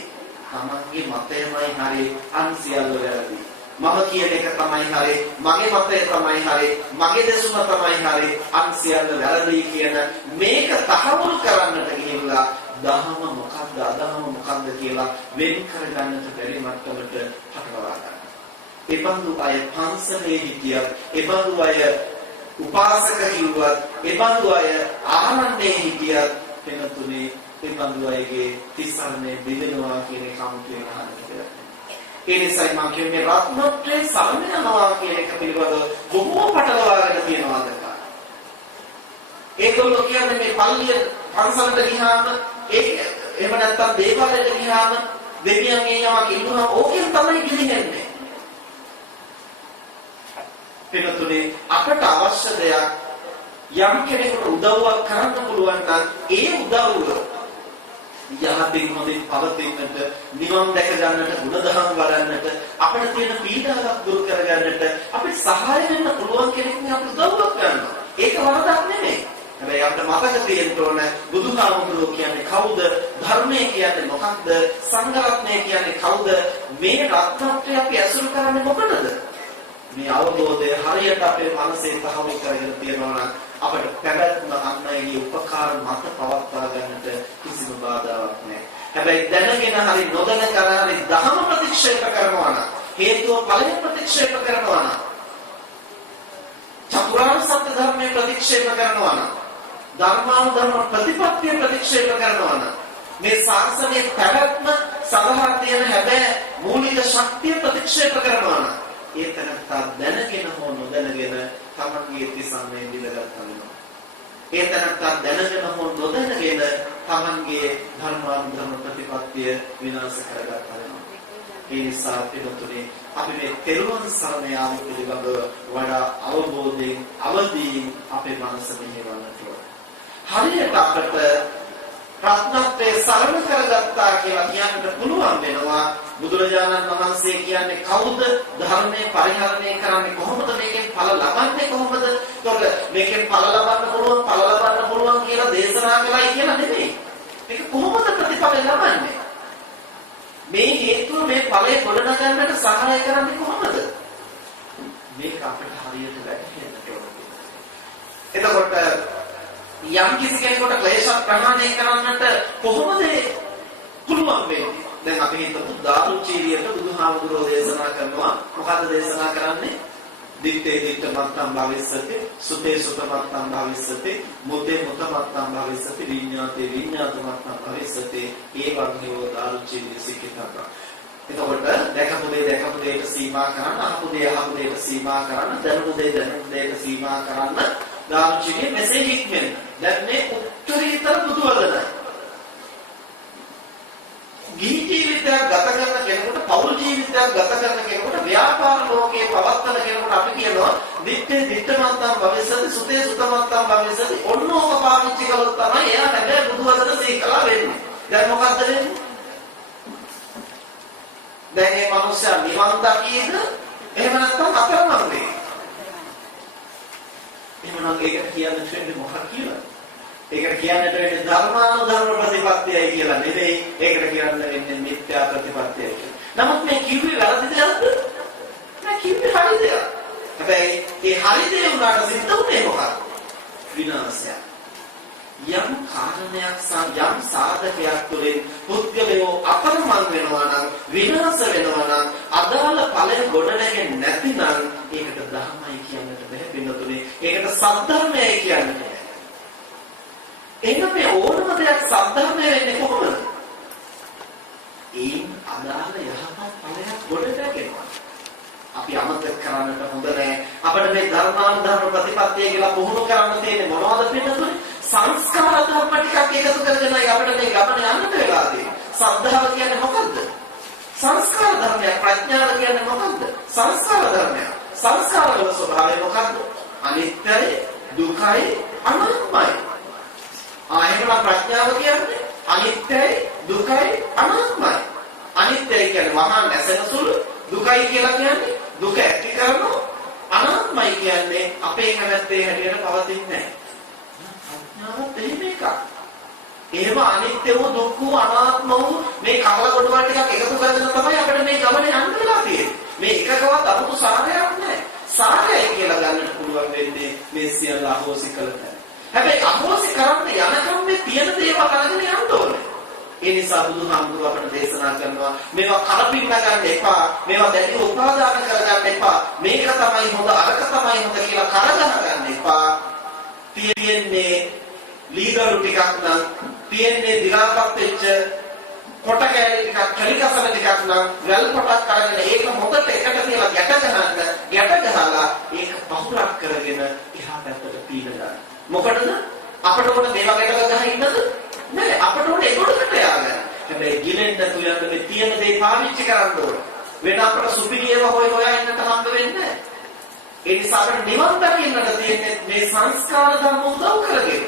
තමන්ගේ මතයමයි හරි, අන් සියල්ල වැරදි. මම කියන එක තමයි හරි, මගේ මතය තමයි හරි, මගේ දෙසුම තමයි හරි, අන් සියල්ල වැරදි කියන මේක තහවුරු කරන්නට ගිහිල්ලා දහම මොකක්ද අදහම මොකක්ද කියලා වෙන් කරගන්නට බැරි මට්ටමට පටලවා ගන්නවා. එබඳු අය පන්සලේ හිටියත්, එබඳු අය උපාසක කිව්වත්, එබඳු අය ආනන්දේ හිටියත් වෙනතුනේ එබඳු අයගේ තිසරණේ බෙදෙනවා කියන කම්පියන හදන්න. ඒ නිසා මම කියන්නේ රත්නත්‍රේ සරණ යනවා කියන එක පිළිබඳව බොහෝ පටලවාගෙන තියෙනවා අදක. ඒගොල්ලෝ කියන්නේ මේ පල්ලිය පන්සලට ගියාම එහෙම නැත්නම් දේවාලයට ගියාම දෙවියන්ගේ යමක් ඉල්ලුවා ඕකෙන් තමයි ගිලින්නේ. පිටුනේ අපට අවශ්‍ය දෙයක් යම් කෙනෙකුට උදව්වක් කරන්න පුළුවන් නම් ඒ උදව්ව යහපින් හොඳින් පවතින්නට, නිවන් දැක ගන්නට, ගුණධම් වඩන්නට, අපිට තියෙන පීඩාවක් දුරු කර ගන්නට අපිට සහාය වෙන්න පුළුවන් කෙනෙක් නේ අපිට උදව්වක් කරනවා. ඒක වරදක් නෙමෙයි. හැබැයි අපිට මතක තියෙන්න ඕන බුදුහාමුදුරුවෝ කියන්නේ කවුද? ධර්මය කියන්නේ මොකක්ද? සංඝ රත්නය කියන්නේ කවුද? මේ රත්නත්‍රය අපි ඇසුරු කරන්නේ මොකටද? මේ අවබෝධය හරියට අපේ මනසේ තහවුරු කරගෙන තියෙනවා නම් අපිට පැවැත්ම අන්නයිගේ උපකාර මත පවත්වා ගන්නට කිසිම බාධාවක් නැහැ. හැබැයි දැනගෙන හරි නොදැන කරහරි ධර්ම ප්‍රතික්ෂේප කරනවා නම් හේතුව ඵලය ප්‍රතික්ෂේප කරනවා නම් චතුරාර්ය සත්‍ය ධර්මයේ ප්‍රතික්ෂේප කරනවා නම් ධර්මානුධර්ම ප්‍රතිපත්තිය ප්‍රතික්ෂේප කරනවා නම් මේ ශාසනයේ පැවැත්ම සඳහා තියෙන හැබැයි මූලික ශක්තිය ප්‍රතික්ෂේප කරනවා නම් ඒ තැනත්තා දැනගෙන හෝ නොදැනගෙන තමන්ගේ ත්‍රිසංවේදී දිලගත්තා වෙනවා. ඒ තැනත්තා දැනගෙන හෝ නොදැනගෙන තමන්ගේ ධර්මානුධර්ම ප්‍රතිපත්තිය විනාශ කරගත්තා වෙනවා. ඒ නිසා පිටුතුනේ අපි මේ තෙරුවන් සරණ යාම පිළිබඳව වඩා අවබෝධයෙන් අවදීන් අපේ මනස මෙහෙවන්නට ඕන. හරියට අපට රත්නත්‍රයේ සරණ කරගත්තා කියලා කියන්නට පුළුවන් වෙනවා. බුදුරජාණන් වහන්සේ කියන්නේ කවුද? ධර්මයේ පරිහරණය කරන්නේ කොහොමද? මේකෙන් ඵල ලබන්නේ කොහොමද? ඒකට මේකෙන් ඵල ලබන්න පුළුවන් කියලා දේශනා කළයි කියලා නෙමෙයි. මේක කොහොමද ප්‍රතිඵල ලබන්නේ? මේ හේතුව මේ ඵලය ගොඩනගන්නට සහාය කරන්නේ කොහොමද? මේක අපිට හරියට වැටහෙන්නට ඕනේ. එතකොට යම් කිසි කෙනෙකුට ක්ලේශ ප්‍රහාණය කරන්නට කොහොමද පුළුවන් වෙන්නේ? දැන් අපි හිතමු දාරුචීරියට බුදුහාමුදුරෝ දේශනා කරනවා. මොකද්ද දේශනා කරන්නේ? දිත්තේ දිත්ත මත්තම් භවිස්සති, සුතේ සුත මත්තම් භවිස්සති, මුතේ මුත මත්තම් භවිස්සති, විඤ්ඤාතේ විඤ්ඤාත මත්තම් භවිස්සති. ඒ වගේව දාරුචීරිය සිකිතක. එතකොට දැකපු දෙයට සීමා කරන්න, අහපු දෙයට සීමා කරන්න, දැනුපු දෙයට සීමා කරන්න දාරුචීරිය මෙසේ හික්මෙන්න. දැන් මේ උත්තරීතර බුදුවදනයි. ගිහි ජීවිතයක් ගත කරන කෙනෙකුට, පෞල් ජීවිතයක් ගත කරන කෙනෙකුට, ව්‍යාපාර ලෝකයේ පවත්වන කෙනෙකුට අපි කියනවා දිත්තේ දිත්තමත්තම් භවිස්සති, සුතේ සුතමත්තම් භවිස්සති. ඔන්නෝක පාවිච්චි කළොත් තමයි එයා හැබැයි බුදුවදන සීකලා වෙන්නේ. දැන් මොකද්ද වෙන්නේ? දැන් මේ මනුස්සයා නිවන් දකීද? එහෙම නැත්නම් අතරමං වෙයි. එහෙමනම් ඒකට කියන්න දෙන්නේ මොකක්ද කියලා? ඒකට කියන්නට වෙන්නේ ධර්මානුධර්ම ප්‍රතිපත්තියයි කියලා නෙවෙයි. ඒකට කියන්න වෙන්නේ මිත්‍යා ප්‍රතිපත්තියයි කියලා. නමුත් මේ කිව්වේ වැරදි දෙයක්ද? නෑ, කිව්වේ හරි දෙයක්. හැබැයි ඒ හරි දේ උනාට සිද්ධ වුණේ මොකක්ද? විනාශය. යම් කාරණයක් යම් සාධකයක් තුළින් පුද්ගලයෝ අපරමං වෙනවා නම්, විනාශ වෙනවා නම්, අදාළ ඵලය ගොඩනැගෙන්නේ නැතිනම් ඒකට ධර්මයි කියන්නට බැහැ වෙනතුනේ. ඒකට සද්ධර්මයයි කියන්නට බැහැ. එහෙනම් මේ ඕනම දෙයක් සද්ධර්මය වෙන්නේ කොහොමද? ඒන් අදාළ යහපත් ඵලයක් ගොඩනැගෙනවා. අපි අමතක කරන්නට හොඳ නැහැ. අපිට මේ ධර්මානුධර්ම ප්‍රතිපත්තිය කියලා පුහුණු කරන්න තියෙන්නේ මොනවද පිටුනේ? සංස්කාර ධර්ම ටිකක් එකතු කරගෙනයි අපිට මේ ගමන යන්නට වෙලා තියෙන්නේ. ශ්‍රද්ධාව කියන්නේ මොකද්ද? සංස්කාර ධර්මයක්. ප්‍රඥාව කියන්නේ මොකද්ද? සංස්කාර ධර්මයක්. සංස්කාරවල ස්වභාවය මොකද්ද? අනිත්‍යයි, දුකයි, අනාත්මයි. එහෙනම් ප්‍රඥාව කියන්නේ අනිත්‍යයි, දුකයි, අනාත්මයි. අනිත්‍යයි කියන්නේ මහා නැසෙන සුළු, දුකයි කියලා කියන්නේ දුක ඇති කරනවා, අනාත්මයි කියන්නේ අපේ කැමැත්තේ හැටියට පවතින්නේ නැහැ. ප්‍රඥාවත් එහෙම එකක්. එහෙම අනිත්‍ය වූ, දුක් වූ, අනාත්ම වූ මේ කවල කොටවල් ටිකක් එකතු කරගෙන තමයි අපිට මේ ගමනේ යන්න වෙලා තියෙන්නේ. මේ එකකවත් අමුතු සාරයක් නැහැ. සාරය කියලා ගන්නට පුළුවන් වෙන්නේ මේ සියල්ල අහෝසි කළා. හැබැයි අහෝසි කරන්න යනකම් මේ තියෙන දේවල් අරගෙන යන්න ඕනේ. ඒ නිසා බුදුහාමුදුරුවෝ අපට දේශනා කරනවා මේවා කරපින්න ගන්න එපා. මේවා දැඩිව උපාදාන කරගන්න එපා. මේක තමයි හොඳ, අරක තමයි හොඳ කියලා කරගන්න ගන්න එපා. තියෙන්නේ ලීගලු ටිකක් නම්, තියෙන්නේ දිගාපත් වෙච්ච කොට කැලි ටිකක්, කලිකසල ටිකක් නම් වැල් කොටක් අරගෙන ඒක හොඳට එකට තියලා ගැට ගහලා ඒක පහුරක් කරගෙන එහා පැත්තට පීන ගන්න. මොකටද? අපට ඕන මේවා ගැටක ගහ ඉන්නද? නෑ, අපට ඕන ඒකට ය아가න්න. හැබැයි ගිලෙන්න තුයන්න මේ තියෙන දේ පාවිච්චි කරන්න ඕන. වෙන අපට සුපිරියව හොයලා ඉන්නට හම්බ වෙන්නේ නෑ. ඒ නිසා අපිට නිවන් දකින්නට තියෙන්නේ මේ සංස්කාර ධර්ම උදව් කරගෙන.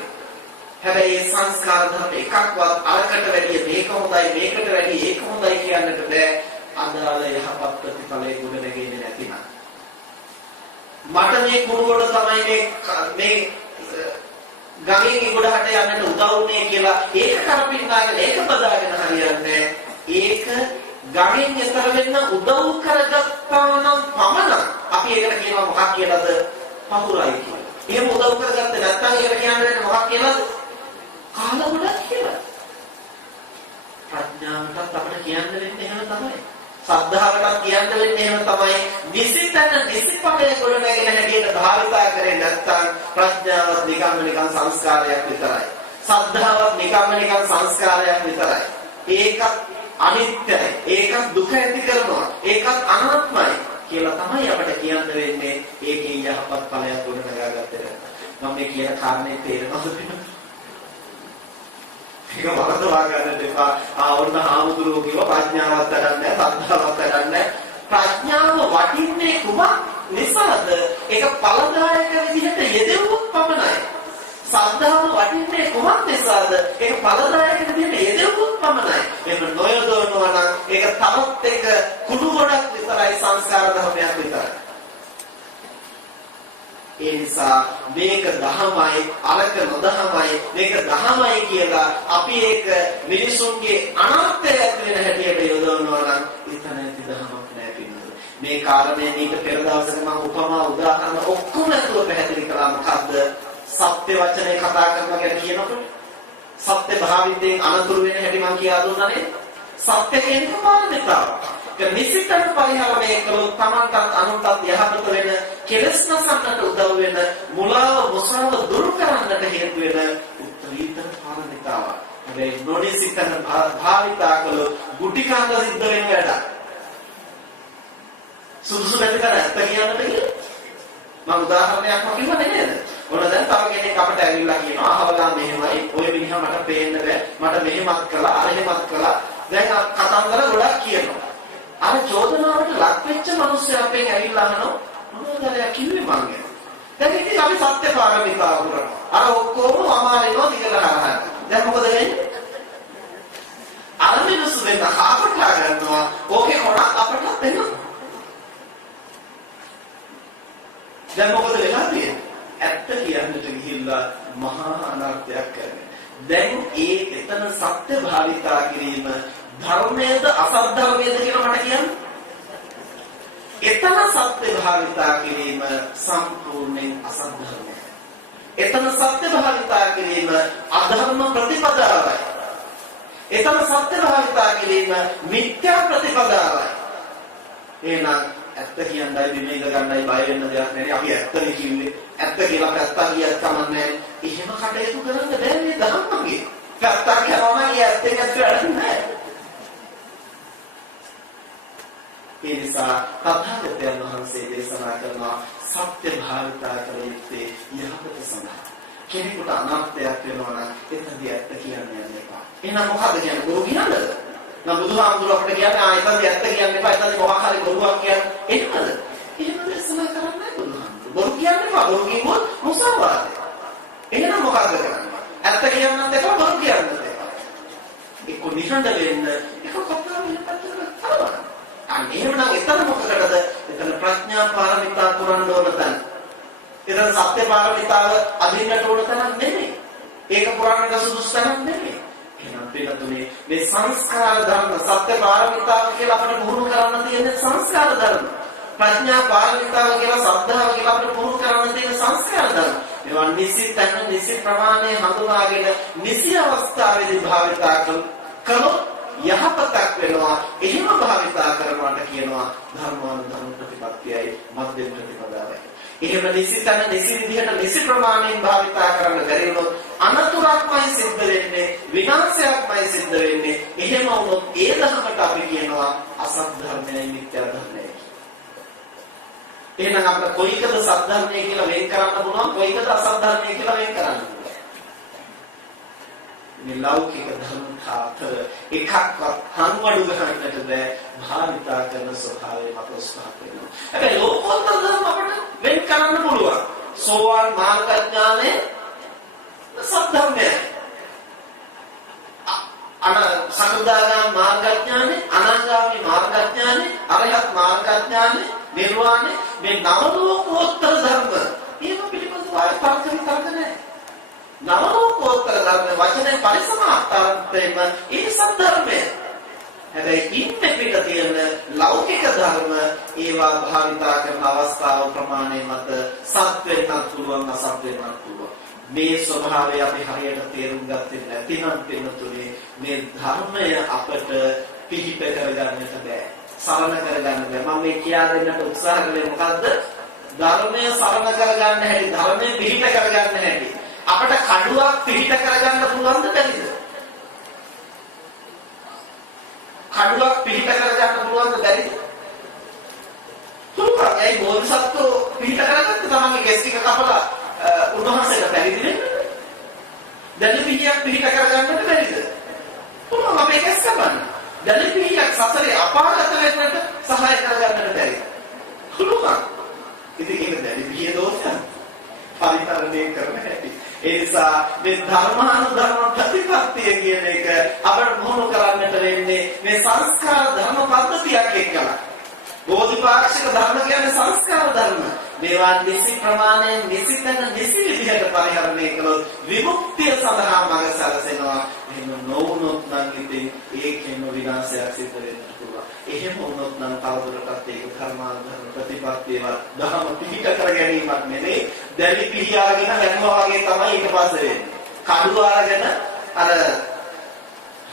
හැබැයි මේ සංස්කාර ධර්ම එකක්වත් අරකට වැඩිය මේක හොඳයි, මේකට වැඩිය ඒක හොඳයි කියන්නට බෑ. අදාළ යහපත් ප්‍රතිඵලයේ ගොඩ නැගෙන්නේ නැතිනම්. මට මේ කුරුගොඩ තමයි මේ ගඟේ ඉගොඩට යන්නට උදව් වුනේ කියලා ඒක කරපින්නාගෙන ඒක බදාගෙන හරියන්නේ. ඒක ගඟෙන් එතර වෙන්න උදව් කරගත්තා නම් පමණ අපි ඒකට කියනවා මොකක් කියලාද? පහුරයි කියලා. එහෙම උදව් කරගත්තේ නැත්නම් ඒකට කියන්නේ මොකක් කියලාද? කාලගුණක් කියලා. ප්‍රඥාවටත් අපිට කියන්න වෙන්නේ එහෙම තමයි. සද්ධාවටත් කියන්න වෙන්නේ එහෙම තමයි. නිසිතන නිසිපඩේ ගොඩනගෙන හැටියට භාවිතා කරේ නැත්නම් ප්‍රඥාවත් නිකන් සංස්කාරයක් විතරයි. සද්ධාවත් නිකන් සංස්කාරයක් විතරයි. ඒකත් අනිත්‍යයි. ඒකත් දුක ඇති කරනවා. ඒකත් අනාත්මයි කියලා තමයි අපිට කියන්න වෙන්නේ. ඒකේ යහපත් ඵලයක් ගොඩනගා ගත්තේ. මම මේ කියන කාරණේ තේරෙනවද? ඒක වරදවා ගන්නට එපා. ඔන්න ආමුදුරෝ කියව ප්‍රඥාවත් වැඩන්නේ නැහැ, සද්ධාවත් වැඩන්නේ නැහැ. ප්‍රඥාව වටින්නේ කුමක් නිසාද? ඒක ඵලදායක විදිහට යෙදෙව්වොත් පමණයි. සද්ධාව වටින්නේ කුමක් නිසාද? ඒක ඵලදායක විදිහට යෙදෙව්වොත් පමණයි. එහෙම නොයදවනවා නම් ඒක තවත් එක කුඩු ගොඩක් විතරයි, සංස්කාර ධර්මයක් විතරයි. ඒ නිසා මේක දහමයි අරක නොදහමයි මේක දහමයි කියලා අපි ඒක මිනිසුන්ගේ අනාත්මයක් වෙන හැටියට යොදවනවා නම් එතන ඇති දහමක් නෑ පිළිතුර. මේ කාරණේ මේක පෙර දවසක මම උපමා උදාහරණ ඔක්කොම නැතුව පැහැදිලි කළා. මොකද්ද? සත්‍ය වචනේ කතා කරනවා ගැන කියනකොට සත්‍ය භාවිතයෙන් අනතුරු වෙන හැටි මම කියා දුන්නා නේද? සත්‍ය කියන්නේ පාරමිතාව. නිසිතන පරිහරණය කළොත් තමන්ටත් අනුන්ටත් යහපත වෙන කෙලෙස් නැසන්නට උදව් වෙන මුලාව මොසාව දුරු කරන්නට හේතු වෙන උත්තරීතර පාරමිතාව. මේ නොනිසිතන භාවිතා කළොත් ගුටි කාන්ද සිද්ධ වෙන වැඩ. සුදුසු නැති කර ඇත්ත කියන්නට කියලා මම උදාහරණයක් කිව්වනේ නේද? ඔන්න දැන් තව කෙනෙක් අපිට ඇවිල්ලා කියනවා අහවලා මෙහෙමයි ඔය මිනිහා මට පේන්න බෑ මට මෙහෙමත් කළා අරහෙමත් කළා. දැන් කතන්දර ගොඩක් කියනවා. අර චෝදනාවට ලක් වෙච්ච මිනිස්සු අපෙන් ඇවිල්ලා අහනවා මොනවද කිව්වේ මං ගැන. දැන් ඉතින් අපි සත්‍ය පාරමිතාව පුරනවා. අර ඔක්කොම වමාරිනවා දිගලහරහා. දැන් මොකද වෙන්නේ? අර මිනිස්සු දෙන්න කාපටා ගන්නවා. ඕකේ කොටක් අපට දෙනවා. දැන් මොකද වෙලා තියෙන්නේ? ඇත්ත කියන්නට ගිහිල්ලා මහා අනර්ථයක් කරන්නේ. දැන් ඒ එතන සත්‍ය භාවිතා කිරීම ධර්මයේද අසත් ධර්මයේද කියලා මට කියන්න. එතන සත්‍ය භාවිතා කිරීම සම්පූර්ණයෙන් අසත් ධර්මයයි. එතන සත්‍ය භාවිතා කිරීම අධර්ම ප්‍රතිපදාවයි. එතන සත්‍ය භාවිතා කිරීම මිත්‍යා ප්‍රතිපදාවයි. එහෙනම් ඇත්ත කියන්නයි විමේක ගන්නයි බය වෙන්න දෙයක් නැහැ. අපි ඇත්තනේ කිව්වේ. ඇත්ත කියලා පැත්ත කියත් කමන්නේ. එහෙම කටයුතු කරන්න බෑ මේ ධර්මයේ. පැත්ත කරනවා නම් ඇත්තෙන් ඇත්ත නැහැ. ඒ නිසා තථාගතයන් වහන්සේ දේශනා කරනවා සත්‍ය භාවිතා කළ යුත්තේ යහපත සඳහා. කෙනෙකුට අනර්ථයක් වෙනවා නම් එතනදී ඇත්ත කියන්න යන්න එපා. එහෙනම් මොකද කියන්නේ? බොරු කියන්නද? නම් බුදුහාමුදුරුවෝ අපිට කියන්නේ එතනදී ඇත්ත කියන්න එපා. එතනදී මොකක් හරි බොරුවක් කියන්න එන්නද? එහෙම දේශනා කරන්නේ බුදුහාමුදුරුවෝ. බොරු කියන්න එපා. බොරු කිව්වොත් මුසාවාදය. එහෙනම් මොකද කරන්නේ? ඇත්ත කියන්නත් එපා බොරු කියන්නත් එපා. ඒක නිහඬ වෙන්න ඒක කතා වෙන්න පටන් අනේම නම් එතන මොකකටද? එතන ප්‍රඥා පාරමිතා පුරන්න ඕන තැන. එතන සත්‍ය පාරමිතාව අදින්නට ඕන තැනක් නෙමෙයි. ඒක පුරන්නට සුදුසු තැනක් නෙමෙයි. එහෙනම් පිටුනේ මේ සංස්කාර ධර්ම සත්‍ය පාරමිතාව කියලා අපිට පුහුණු කරන්න තියෙන සංස්කාර ධර්ම. ප්‍රඥා පාරමිතාව කියලා සද්ධාව කියලා අපිට පුහුණු කරන්න තියෙන සංස්කාර ධර්ම. ඒවා නිසි තැන නිසි ප්‍රමාණය හඳුනාගෙන නිසි අවස්ථාවේදී භාවිතා කළොත් යහපතක් වෙනවා. එහෙම භාවිතා කරනවාට කියනවා ධර්මානුධර්ම ප්‍රතිපත්තියයි මධ්‍යම ප්‍රතිපදාවයි. එහෙම නිසිතන නිසි විදිහට නිසි ප්‍රමාණයෙන් භාවිතා කරන්න බැරි වුණොත් අනතුරක්මයි සිද්ධ වෙන්නේ, විනාශයක්මයි සිද්ධ වෙන්නේ. එහෙම වුණොත් ඒ ධර්මකට අපි කියනවා අසත් ධර්මයයි මිත්‍යා ධර්මයයි. එහෙනම් අපිට කොයිකද සත්‍ය ධර්මය කියලා වෙන් කරන්න පුළුවන්, කොයිකද අසත් ධර්මය කියලා වෙන් කරන්න පුළුවන්. මේ ලෞකික ධර්ම අතර එකක්වත් හංවඩු ගන්නට බෑ. භාවිතා කරන ස්වභාවය මත උත්සාහ කරනවා. හැබැයි ලෝකෝත්තර ධර්ම අපිට වෙන් කරන්න පුළුවන්. සෝවාන් මාර්ගඥානෙ සත්‍යම්ය. සකදාගාමී මාර්ගඥානෙ, අනාගාමී මාර්ගඥානෙ, අරහත් මාර්ගඥානෙ, නිර්වාණය මේ නව ලෝකෝත්තර ධර්ම. ඒක පිළිබඳව ආය තර්ක නැහැ. නව ලෝකෝත්තර ධර්ම වචනේ පරිසමාර්ථයෙන් ඒ සත්‍ය ධර්මය. හැබැයි ඉන්න පිට තියෙන ලෞකික ධර්ම ඒවා භාවිතා කරන අවස්ථාව ප්‍රමාණය මත සත් වෙන්නත් පුළුවන් අසත් වෙන්නත් පුළුවන්. මේ ස්වභාවය අපි හරියට තේරුම් ගත්තේ නැතිනම් වෙනතුනේ මේ ධර්මය අපට පිහිට කරගන්නට බෑ. සරණ කරගන්න බෑ. මම මේ කියා දෙන්නට උත්සාහ කළේ මොකද්ද? ධර්මය සරණ කරගන්න හැටි, ධර්මය පිහිට කරගන්න හැටි. අපට කඩුවක් පිහිට කරගන්න පුළුවන්ද බැරිද? කඩුවක් පිහිට කරගන්න පුළුවන්ද බැරිද? පුළුවන්. ඒ බෝධිසත්වෝ පිහිට කරගත්ත තමන්ගේ කෙස් ටික කපලා උන්වහන්සේට පැවිදි වෙන්න. දැන් පිහියක් පිහිට කරගන්නට බැරිද? පුළුවන්. අපේ කෙස් කපන්න. දැන් පිහියක් සසරේ අපාගත වෙන්නට සහාය කරගන්නට බැරිද? පුළුවන්. ඉතින් ඒක දැන් පිහිය දෝෂයක්. පරිහරණය කරන්න හැටි. ඒ නිසා මේ ධර්මානුධර්ම ප්‍රතිපත්තිය කියන එක අපට මොහොන කරන්නට වෙන්නේ මේ සංස්කාර ධර්ම පද්ධතියක් එක්කලා. බෝධිපාක්ෂික ධර්ම කියන්නේ සංස්කාර ධර්ම. මේවා නිසි ප්‍රමාණයෙන් නිසිතන නිසි විදිහට පරිහරණය කළොත් විමුක්තිය සඳහා මඟ සැලසෙනවා. එහෙම නොවුනොත් නම් ඉතින් ඒකෙම විනාශයක් සිද්ධ වෙන්න පුළුවන්. එහෙම වුණොත් නම් තවදුරටත් ඒක ධර්මානුධර්ම ප්‍රතිපත්තියවත් ධර්ම පිහිට කර ගැනීමක් නෙමෙයි. දැලි පිහියාගෙන යනවා වගේ තමයි ඊට පස්සේ වෙන්නේ. කඩුව අරගෙන අර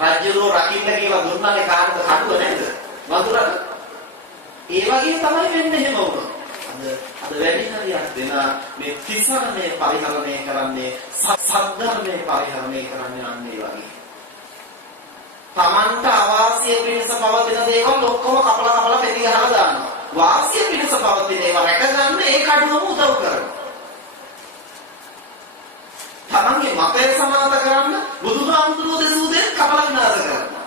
රාජ්‍යරෝ රකින්න කියලා දුන්නානේ කාටද කඩුව නේද? වඳුරට. ඒ වගේ තමයි වෙන්නේ එහෙම වුණොත්. අද වැඩි හරියක් දෙන මේ තිසරණේ පරිහරණය කරන්නේ සද්ධර්මයේ පරිහරණය කරන්නේ අන්නේ වගේ. තමන්ට අවාසිය පිණිස පවතින දේවල් ඔක්කොම කපලා පෙති ගහලා දානවා. වාසිය පිණිස පවතින ඒවා රැකගන්න ඒ කඩුවම උදව් කරනවා. තමන්ගේ මතය සමාත කරන්න බුදුහාමුදුරුවෝ දෙසූ දේ කපලා විනාශ කරනවා.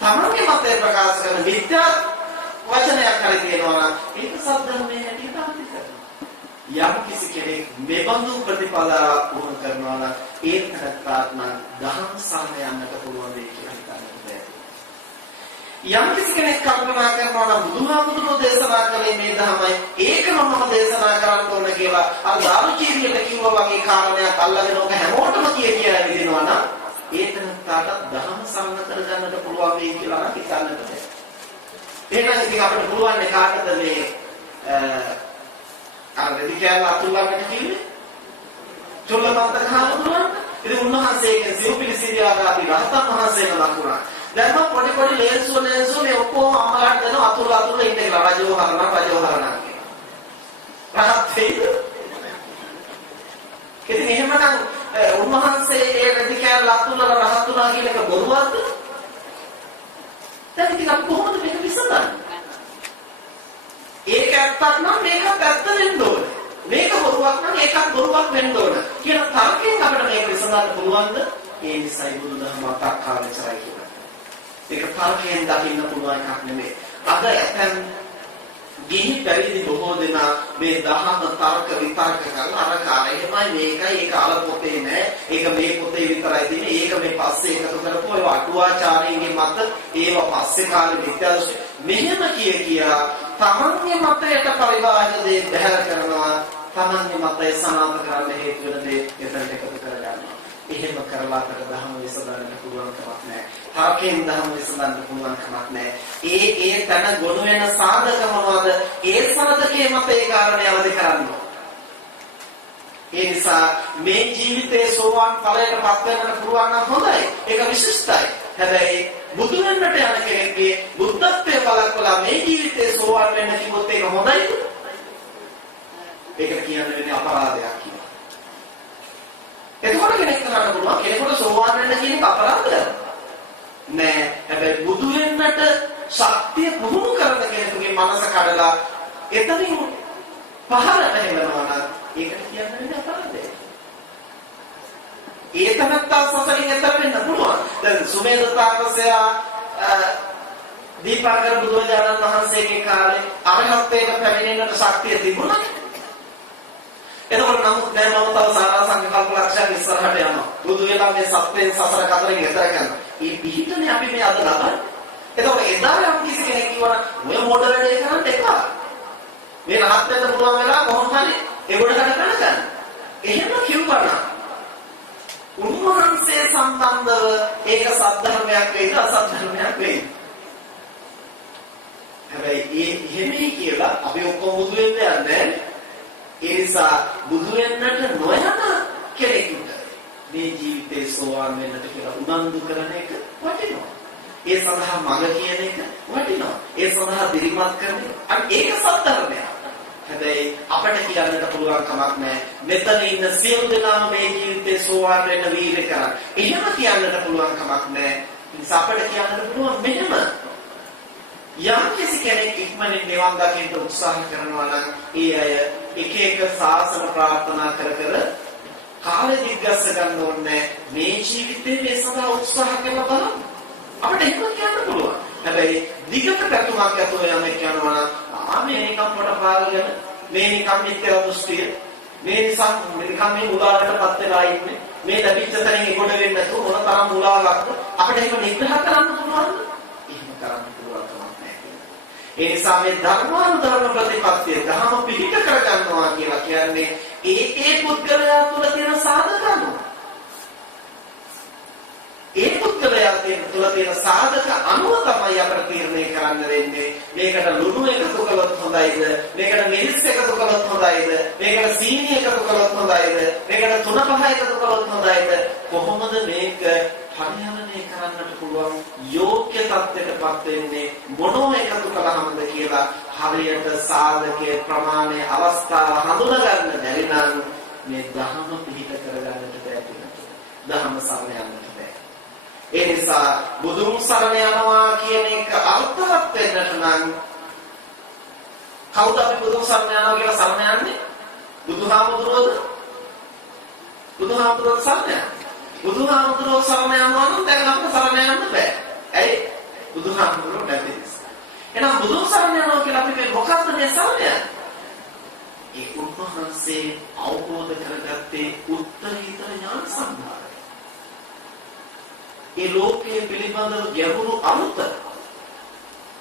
තමන්ගේ මතය ප්‍රකාශ කරන විද්‍යා වචනයක් හරි තියෙනවා නම් ඒක සද්ධර්මයේ හැටියට අන්ති කරනවා. යම් කිසි කෙනෙක් මෙබඳු ප්‍රතිපදාවක් වුණ කරනවා නම් ඒක නැත්නම් දහම් සරණ යන්නට පුළුවන් වෙයි කියලා හිතන්නට බෑ. යම් කිසි කෙනෙක් කල්පනා කරනවා නම් බුදුහාමුදුරුවෝ දේශනා කළේ මේ ධර්මයි ඒකම මම දේශනා කරන්න ඕන කියලා අර දාරුචීරියට කිව්වා වගේ කාරණයක් අල්ලගෙන ඔක හැමෝටම කියලා විදිනවා නම් ඒක නැත්නම් දහම් සරණ කරගන්නට පුළුවන් වෙයි කියලා නම් හිතන්නට බෑ. එහෙනම් ඉතින් අපිට පුළුවන් නේ කාටද මේ අර දෙවියන් අතුල්ලන්නට කිව්වේ? චොල්ලපන්තක හාමුදුරුවෝ. ඉතින් උන්වහන්සේගේ සිව්පිලිසිරියාදාපි රහතන් වහන්සේම ලකුණා. දැන් මම පොඩි ලේන්සුව මේ ඔක්කොම අම්මලාට දෙන අතුල්ල ඉන්න කියලා රජෝ හරනවා කියලා. රහත් වෙයිද? ඉතින් එහෙමනම් උන්වහන්සේ ඒ දෙවියන් අතුල්ල රහත් වුණා කියන එක බොරුවක්ද? දැන් ඉතින් අපි කොහොමද මේක විසඳන්නේ? ඒක ඇත්තක් නම් මේකත් ඇත්ත වෙන්න ඕන. මේක බොරුවක් නම් ඒකත් බොරුවක් වෙන්න ඕන. කියන තර්කයෙන් අපිට මේක විසඳන්න පුළුවන්ද? ඒ නිසායි බුදුදහම අතක්කාරචරයි කියන්නේ. ඒක තර්කයෙන් දකින්න පුළුවන් එකක් නෙමෙයි. අද ඇතන් ගිහි පැවිදි බොහෝ දෙනා මේ දහම තර්ක විතර්ක කරලා අර කාරයමයි මේකයි ඒක අල පොතේ නෑ. ඒක මේ පොතේ විතරයි තියෙන්නේ. ඒක මේ පස්සේ එකතු කරපුවා ඒ අටුවාචාර්යන්ගේ මත ඒව පස්සේ කාලේ විද්‍යාදෘෂ්ටි මෙහෙම කියා තමන්ගේ මතයට පරිබාහිර දේ බැහැර කරනවා. තමන්ගේ මතය සනාථ කරන්න හේතු වෙන දේ එතනට එකතු කරගන්නවා. එහෙම කරලා අපට ධර්ම විසඳන්න පුළුවන් කමක් නැහැ. තාකෙන් ධර්ම විසඳන්න පුළුවන් කමක් නැහැ. ඒ තන ගොනු වෙන සාධක මොනවද? ඒ සාධකයේ මත ඒ කාරණේ අවදි කරන්න. ඒ නිසා මේ ජීවිතයේ සෝවාන් ඵලයට පත් වෙන්න පුළුවන් නම් හොඳයි. ඒක විශිෂ්ටයි. හැබැයි බුදු වෙන්නට යන කෙනෙක්ගේ බුද්ධත්වයේ බලකලා මේ ජීවිතයේ සෝවාන් වෙන්න කිව්වොත් ඒක හොඳයිද? ඒක කියන්නේ අපරාධයක් කියලා. එතකොට කෙනෙක් කරන්න පුළුවන් කෙනෙකුට සෝවාන් වෙන්න කියන එක අපරාධයක් නෑ. හැබැයි බුදු වෙන්නට ශක්තිය පුහුණු කරන කෙනෙකුගේ මනස කඩලා එතනින් පහළට හෙලනවා නම් ඒකට කියන්නේ අපරාධයක්. ඒ තමත්තා සසරින් එතර වෙන්න පුළුවන්. දැන් සුමේධ තාපසයා දීපාංකර බුදුරජාණන් වහන්සේගේ කාලේ අරහත්ත්වයට පැමිණෙන්නට ශක්තිය තිබුණා. එතකොට නමුත් දැන් මම තව සාරා සංකල්ප ලක්ෂණ ඉස්සරහට යනවා. බුදු වෙලා මේ සත්‍යයෙන් සසර කතරෙන් එතර කරනවා. මේ පිහිටනේ අපි මේ අද ලබන්නේ. එතකොට එදා යම් කිසි කෙනෙක් කියවන ඔය මොඩල් වැඩේ කරන්න එපා. මේ රහත් වෙන්න පුළුවන් වෙලා කොහොමද ඒගොල්ලෝ ගන්න. එහෙම කිව්වනම් උන්වහන්සේ සම්බන්ධව ඒක සද්ධර්මයක් වේද අසද්ධර්මයක් වේද? හැබැයි එහෙමයි කියලා අපි ඔක්කොම බුදු වෙන්න යන්නේ. ඒ නිසා බුදු වෙන්නට නොයන කෙනෙකුට මේ ජීවිතේ සෝවාන් වෙන්නට කියලා උනන්දු කරන එක වටිනවා. ඒ සඳහා මඟ කියන එක වටිනවා. ඒ සඳහා දිරිමත් කරන එක ඒක සත්‍යර්මයක්. හැබැයි අපිට කියන්නට පුළුවන් කමක් නැහැ. මෙතන ඉන්න සියලු දෙනාම මේ ජීවිතේ සෝවාන් වෙන්න වීර්ය කරා. එහෙම කියන්නට පුළුවන් කමක් නැහැ. ඒ නිසා අපිට කියන්නට පුළුවන් මෙහෙම. යම් කෙනෙක් ඉක්මනින් නිවන් දකින්න උත්සාහ කරනවා නම් ඒ අය එක එක සාසන ප්‍රාර්ථනා කර කාලෙ දිග්ගස්ස ගන්න ඕනේ. මේ ජීවිතේ මේ සඳහා උත්සාහ කරලා බලන්න. අපිට එහෙම කියන්න පුළුවන්. හැබැයි දිගට පැතුමක් ඇතුව යන්නේ කියනවා නම් මේ නිකම් කොට පාරගෙන මේ නිකම් මිත්‍යා දෘෂ්ටිය මේ නිසා නිකම් මේ මුලාවටපත් වෙලා ඉන්නේ. මේ ලැබිච්ච තැනින් ඒකට වෙන්නේ නැතුව මොන තරම් මුලාවක් අපිට එහෙම නිග්‍රහ කරන්න පුළුවන්ද? එහෙම කරන්න පුළුවන් කමක් නැහැ. ඒ නිසා මේ ධර්මානුධර්ම ප්‍රතිපත්තිය ධර්ම පිළිට කරගන්නවා කියලා කියන්නේ ඒ පුද්ගලයා තුළ තියෙන සාධක අනුව. ඒ පුද්ගලයා තුළ තියෙන සාධක අනුව තමයි අපිට තීරණය කරන්න වෙන්නේ. මේකට ලුණු එකතු කළොත් හොඳයිද? මේකට මිරිස් එකතු කළොත් හොඳයිද? මේකට සීනි එකතු කළොත් හොඳයිද? මේකට 3-5 එකතු කළොත් හොඳයිද? කොහොමද මේක පරිහරණය කරන්නට පුළුවන් යෝග්‍ය තත්ත්වයකටපත් වෙන්නේ මොනෝ එකතු කළාමද කියලා හරියට සාධකයේ ප්‍රමාණය අවස්ථාව හඳුනා ගන්න බැරි නම් මේ ධර්ම පිළිපද කරගන්නට බැහැ. ධර්ම සරණ යන්නට බැහැ. ඒ නිසා බුදුන් සරණ යනවා කියන එක අර්ථවත් වෙන්නට නම් කවුද අපි බුදුන් සරණ යනවා කියලා සරණ යන්නේ? බුදුහාමුදුරුවෝද? බුදුහාමුදුරුවෝ සරණ යන්නේ. බුදුහාමුදුරුවෝ සරණ යනවා නම් දැන් අපිට සරණ යන්න බෑ. ඇයි? බුදුහාමුදුරුවෝ නැති නිසා. එහෙනම් බුදුන් සරණ යනවා කියලා අපි මොකක්ද මේ සරණ යන්නේ? ඒ උන්වහන්සේ අවබෝධ කරගත්තේ උත්තරීතර ඥාන සම්භාරය. ඒ ලෝකයේ පිළිබඳව ගැඹුරු අරුත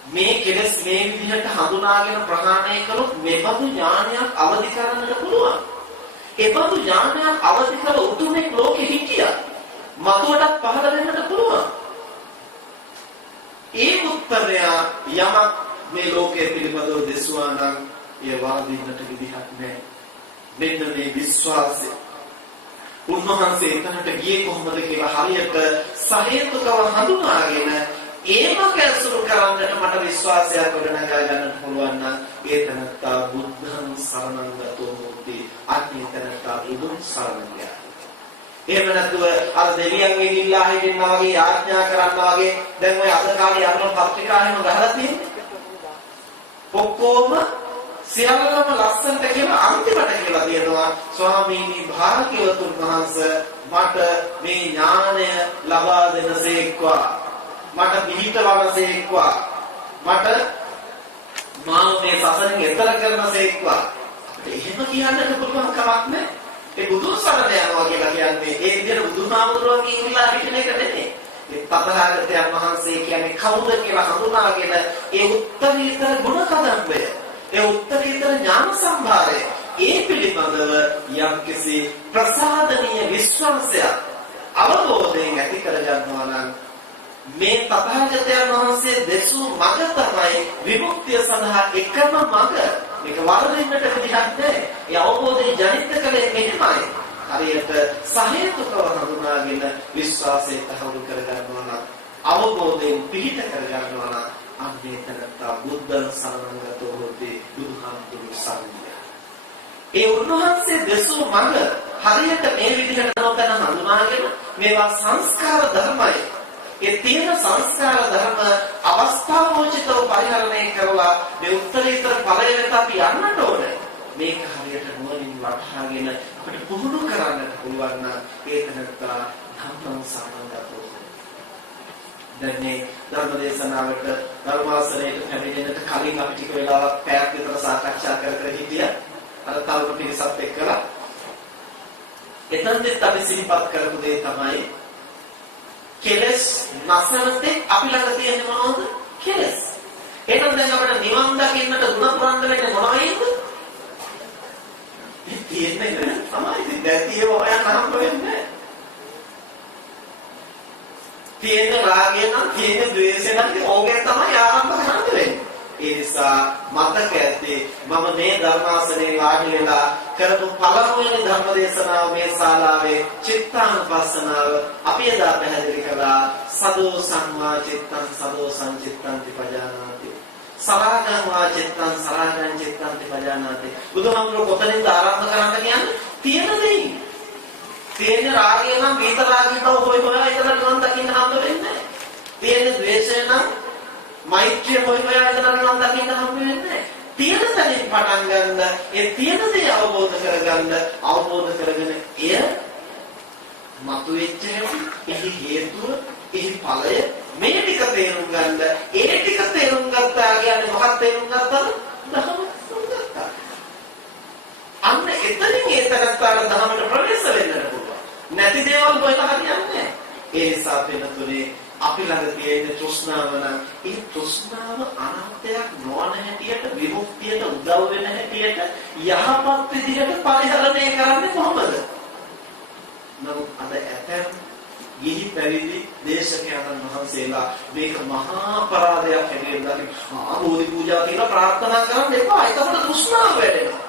මේ කෙලෙස් මේ විදිහට හඳුනාගෙන ප්‍රහාණය කළොත් මෙබඳු ඥානයක් අවදි කරන්නට පුළුවන්. ඒබඳු ඥානයක් අවදි කළ උතුමෙක් ලෝකෙ හිටියා. මතුවටත් පහළ වෙන්නට පුළුවන්. ඒ උත්තරය යමක් මේ ලෝකයේ පිළිබඳව දෙසුවා නම් ඒ වාදින්නට විදිහක් නැහැ. මෙන්න මේ විශ්වාසය. උන්වහන්සේ එතනට ගියේ කොහොමද කියලා හරියට සහේතුකව හඳුනාගෙන ඒම කැසුරු කරන්නට මට විශ්වාසයක් ගොඩනගා ගන්නට පුළුවන් නම් ඒ තනත්තා බුද්ධං සරණං ගතෝ හොති. අඥාතනත්තා බුදුන් සරණ ගියා. එහෙම නැතුව අර දෙවියන්ගෙන් ඉල්ලා හිටින්නා වගේ ආඥා කරනවා වගේ දැන් ඔය අද කාලේ අරන පත්‍රිකාවෙම ගහලා තියෙන්නේ. ඔක්කොම සියල්ලම ලස්සනට කියලා අන්තිමට කියලා තියෙනවා ස්වාමීනි භාග්‍යවතුන් වහන්සේ මට මේ ඥානය ලබා දෙනසේක්වා මට පිහිටවනසේක්වා මට මාව මේ සසරින් එතර කරනසේක්වා. එහෙම කියන්නට පුළුවන් කමක් නැහැ. ඒ බුදුන් සරණ යනවා කියලා කියන්නේ ඒ විදිහට බුදුහාමුදුරුවන්ගේ ඉල්ලා හිටින එක නෙමෙයි. ඒ තථාගතයන් වහන්සේ කියන්නේ කවුද කියලා හඳුනාගෙන ඒ උත්තරීතර ගුණ කදම්බය ඒ උත්තරීතර ඥාන සම්භාරය ඒ පිළිබඳව යම්කිසි ප්‍රසාදනීය විශ්වාසයක් අවබෝධයෙන් ඇති කරගන්නවා නම් මේ තථාගතයන් වහන්සේ දෙසූ මඟ තමයි විමුක්තිය සඳහා එකම මඟ. මේක වරදින්නට විදිහක් නැහැ. ඒ අවබෝධය ජනිත කලේ මෙහෙමයි. හරියට සහේතුකව හඳුනාගෙන විශ්වාසයෙන් තහවුරු කරගන්නවා නම් අවබෝධයෙන් පිහිට කරගන්නවා නම් අන්නේතරත්තා බුද්ධං සරණං ගතෝ හොති. බුදුහාමුදුරුවෝ සරණ. ඒ උන්වහන්සේ දෙසූ මඟ හරියට මේ විදිහට නොතන හඳුනාගෙන මේවා සංස්කාර ධර්මයි. ඒ තියෙන සංස්කාර ධර්ම අවස්ථාවෝචිතව පරිහරණය කරලා මේ උත්තරීතර ඵලය වෙත අපි යන්නට ඕනේ. මේක හරියට නුවණින් වටහාගෙන අපිට පුහුණු කරන්නට පුළුවන් නම් ඒකනත්තා ධම්මං සරණං. දැන් මේ ධර්මදේශනාවට ධර්මාසනයට පැමිණෙන්නට කලින් අපි ටික වෙලාවක් පැයක් විතර සාකච්ඡා කර හිටියා. අර තවම පිරිසත් එක්කලා එතනදිත් අපි සිහිපත් කරපු දේ තමයි කෙලස් නැසනතේ අපි ළඟ තියෙන මොනවද? කෙලස්. එහෙනම් දැන් අපිට නිවන් දකින්නට ගුණ පුරන්න වෙන්නේ මොනවයිද? තියෙන්නේ තමයි දැතියව හොයන්න හම්බ වෙන්නේ. තියෙන රාගය නම් තියෙන ද්වේෂය නම් ඕකෙන් තමයි ආරම්භ කරන්න වෙන්නේ. ඒ නිසා මතක ඇති මම මේ ධර්මාසනේ වාඩි වෙලා කරපු පළමුවෙනි ධර්ම දේශනාව මේ ශාලාවේ චිත්තානුපස්සනාව අපි එදා පැහැදිලි කළා. සදෝ සංවා චිත්තං සදෝ සංචිත්තං පජානාති. සරාගං වා චිත්තං සරාගං චිත්තං පජානාති. බුදුහාමුදුරුවෝ කොතනින්ද ආරම්භ කරන්න කියන්නේ? තියෙන දෙයි. තියෙන රාගය නම් විත රාගී බව හොය හොයා ඉතල නිවන් දකින්න හම්බ වෙන්නේ නැහැ. තියෙන ද්වේෂය නම් මෛත්‍රිය හොය හොයා ඉතල නිවන් දකින්න හම්බ වෙන්නේ නැහැ. තියෙන තැනින් පටන් ගන්න, ඒ තියෙන දේ අවබෝධ කරගන්න, අවබෝධ කරගෙන එය මතුවෙච්ච හැටි, එහි හේතුව, එහි ඵලය මේ ටික තේරුම් ගන්න. ඒ ටික තේරුම් ගත්තා කියන්නේ මොකක්ද තේරුම් ගත්තද? ධර්ම ගත්තා. අන්න එතනින් ඒ තරස්තාර ධර්මයට ප්‍රවේශ වෙන්නට පුළුවන්. නැති දේවල් හොයලා හරියන්නේ නැහැ. ඒ නිසා වෙනතුනේ අපි ළඟ තියෙන තෘෂ්ණාව නම් ඒ තෘෂ්ණාව අනන්තයක් නොවන හැටියට විමුක්තියට උදව් වෙන හැටියට යහපත් විදිහට පරිහරණය කරන්නේ කොහොමද? නමුත් අද ඇතැම් ගිහි පැවිදි දේශකයන්න් වහන්සේලා මේක මහා අපරාධයක් හැටියට දකින ආමෝදි පූජා කියලා ප්‍රාර්ථනා කරන්න එපා. ඒකට තෘෂ්ණාව වැඩෙනවා.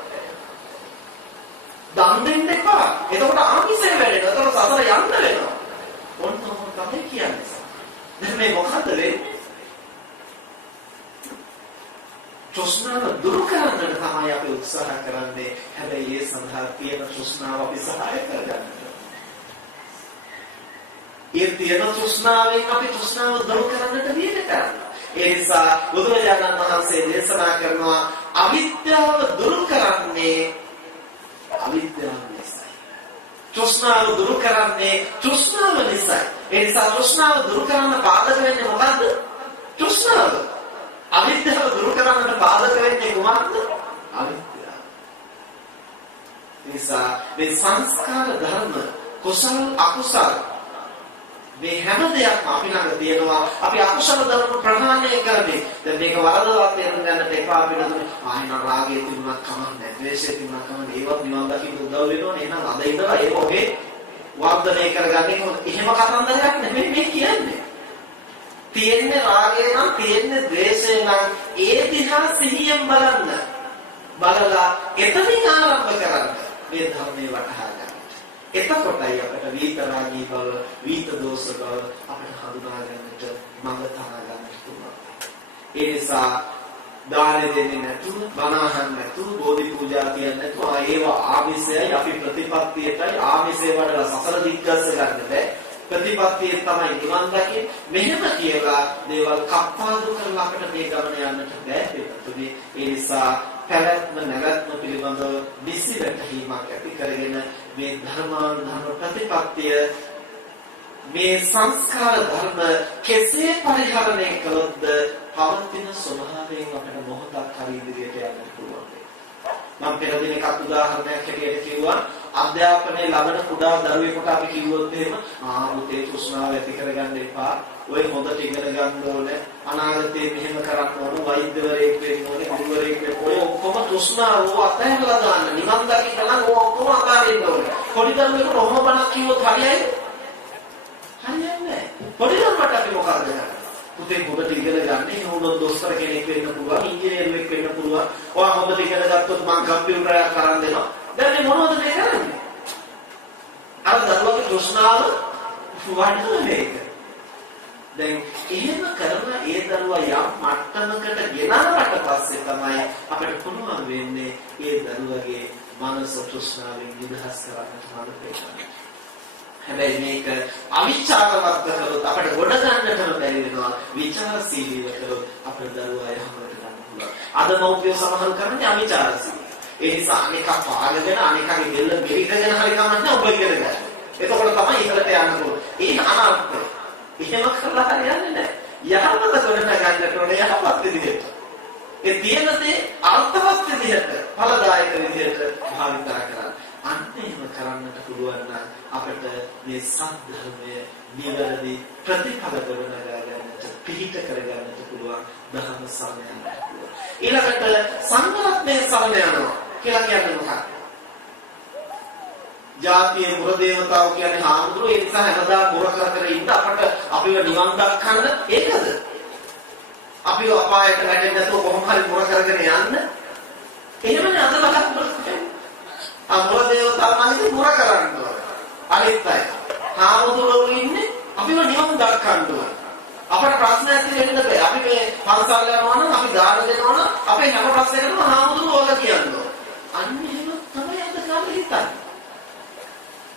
දන් දෙන්න එපා. එතකොට ආමිෂය වැඩෙනවා. එතකොට සසර යන්න වෙනවා. ඔන්නම තමයි කියන්නේ. දැන් මේ මොකද්ද වෙන්නේ? තෘෂ්ණාව දුරු කරන්නට තමයි අපි උත්සාහ කරන්නේ. හැබැයි ඒ සඳහා තියෙන තෘෂ්ණාව අපි සහාය කරගන්න. ඒ තියෙන තෘෂ්ණාවෙන් අපි තෘෂ්ණාව දුරු කරන්නට විදිහට කරනවා. ඒ නිසා බුදුරජාණන් වහන්සේ දේශනා කරනවා අවිද්‍යාව දුරු කරන්නේ අවිද්‍යාව නිසායි. තෘෂ්ණාව දුරු කරන්නේ තෘෂ්ණාව නිසායි. ඒ නිසා තෘෂ්ණාව දුරු කරන්න පාදක වෙන්නේ මොකද්ද? තෘෂ්ණාව. අවිද්‍යාව දුරු කරන්නට පාදක වෙන්නේ කොහොමද? අවිද්‍යාව. ඒ නිසා මේ සංස්කාර ධර්ම කුසල අකුසල මේ හැම දෙයක්ම අපි ළඟ තියෙනවා. අපි අකුසල ධර්ම ප්‍රහාණය කරන්නේ. දැන් මේක වරදවත් තේරුම් ගන්නට එපා වෙනතුනේ. ආයෙන රාගය තිබුණත් කමන්නේ, ද්වේෂය තිබුණත් කමන්නේ. ඒවත් නිවන් දකින්න උදව් වෙනවනේ. එහෙනම් අද ඉඳලා ඒක ඔගේ වර්ධනය කරගන්නේ කොහොමද? එහෙම කතන්දරයක් නෙමෙයි මේ කියන්නේ. තියෙන්නේ රාගය නම්, තියෙන්නේ ද්වේෂය නම් ඒ දිහා සිහියෙන් බලන්න. බලලා එතනින් ආරම්භ කරන්න. මේ ධර්මයේ වටහා ගන්න. එතකොටයි අපිට විතරාගී බව, විත දෝෂ බව අපිට හඳුනා ගන්නට, මඟ තනා ගන්නට පුළුවන්. ඒ නිසා දාන දෙන්නේ නැතුව, බණ අහන්න නැතුව, බෝධි පූජා කියන්නේ නැතුව, ඒවා ආමිසයයි අපි ප්‍රතිපත්තියටයි ආමිසය වඩලා සසර දිග්ගස්ස ගන්න බෑ. ප්‍රතිපත්තිය තමයි නිවන් දකින්නේ. මෙහෙම කියලා දේවල් කප්පාදු කරලා අපිට මේ ගමන යන්නට බෑ. ඒ නිසා පැවැත්ම නැවැත්ම පිළිබඳව නිසි වැටහීමක් ඇති කරගෙන මේ ධර්මානුධර්ම ප්‍රතිපත්තිය මේ සංස්කාර ධර්ම කෙසේ පරිහරණය කළොත්ද පවතින ස්වභාවයෙන් අපිට මොහොතක් හරි ඉදිරියට යන්න පුළුවන්. මම පෙර දින එකක් උදාහරණයක් හැටියට කිව්වා. අධ්‍යාපනයේ ලබන කුඩා දරුවෙකුට අපි කිව්වොත් එහෙම පුතේ තෘෂ්ණාව ඇති කරගන්න එපා. ඔය හොඳට ඉගෙන ගන්න ඕනේ. අනාගතේ මෙහෙම කරන්න ඕන. වෛද්‍යවරයෙක් වෙන්න ඕනේ. ගුරුවරයෙක් වෙන්න ඕනේ. ඔක්කොම තෘෂ්ණාව අතහැරලා දාන්න. නිවන් දකින්න නම් ඔක්කොම අතාරින්න ඕනේ. පොඩි දරුවෙකුට ඔහොම බණක් කිව්වොත් හරියයිද? හරියන්නේ නැහැ. පොඩි දරුවට අපි මොකද කරන්නේ? පුතේ හොඳට ඉගෙන ගන්න. එහෙනම් දොස්තර කෙනෙක් වෙන්න පුළුවන්. ඉංජිනේරුවෙක් වෙන්න පුළුවන්. ඔයා හොඳට ඉගෙන ගත්තොත් මම කම්පියුටරයක් කරන් දෙනවා. දැන් මේ මොනවද මේ කරන්නේ? අර දරුවගේ තෘෂ්ණාව වඩන මේක. දැන් එහෙම කරන ඒ දරුවා යම් මට්ටමකට ගෙනාවට පස්සේ තමයි අපිට පුළුවන් වෙන්නේ ඒ දරුවගේ මනස තෘෂ්ණාවෙන් නිදහස් කරගන්නට මඟ දෙන්න. හැබැයි මේක අවිචාරවත් කරොත් අපිට ගොඩ ගන්නටම බැරි වෙනවා. විචාරශීලීව කරොත් අපේ දරුවා යහමකට ගන්න පුළුවන්. අද මෞර්ය සමහර කරන්නේ අවිචාරශීලී. ඒ නිසා අනික පාගගෙන අනිකගේ දෙල්ල මෙරිකගෙන හරි කමන්නේ ඔබ ඉගෙන ගන්න. එතකොට තමයි ඉහළට යන්න පුළුවන්. ඒ අනර්ථය. එහෙම කරලා හරියන්නේ නැහැ. යහපත ගොඩනගන්නට ඕනේ යහපත් විදිහට. ඒ තියෙන දේ අර්ථවත් විදිහට, ඵලදායක විදිහට භාවිතා කරන්න. අන්න එහෙම කරන්නට පුළුවන් නම් අපිට මේ සත්‍ය නිවැරදි ප්‍රතිඵල ගොඩනගා ගන්නට, පිහිට කර ගන්නට පුළුවන් ධර්ම සරණ යන්න පුළුවන්. ඊළඟට සංඝරත්නයේ සරණ යනවා කියලා කියන්නේ මොකක්ද? ජාතියේ මුර දේවතාවෝ කියන්නේ හාමුදුරුවෝ. ඒ නිසා හැමදාම මුර කර කර ඉන්න අපට අපිව නිවන් දක්වන්න ඒකද? අපිව අපායට වැටෙන්නේ නැතුව කොහොම හරි මුර කරගෙන යන්න. එහෙමනේ අද බලන්න. මුර දේවතාවෝ නම් මුර කරන්න ඕන. අනිත් අය හාමුදුරුවෝ ඉන්නේ අපිව නිවන් දක්වන්න ඕන. අපේ ප්‍රශ්නයක් තියෙන්න බෑ. අපි මේ පන්සල් යනවා නම් අපි දාන දෙනවා නම් අපේ හැම ප්‍රශ්නයකටම හාමුදුරුවෝ වල කියනවා. අන්න එහෙම තමයි අද කාලේ හිතන්නේ.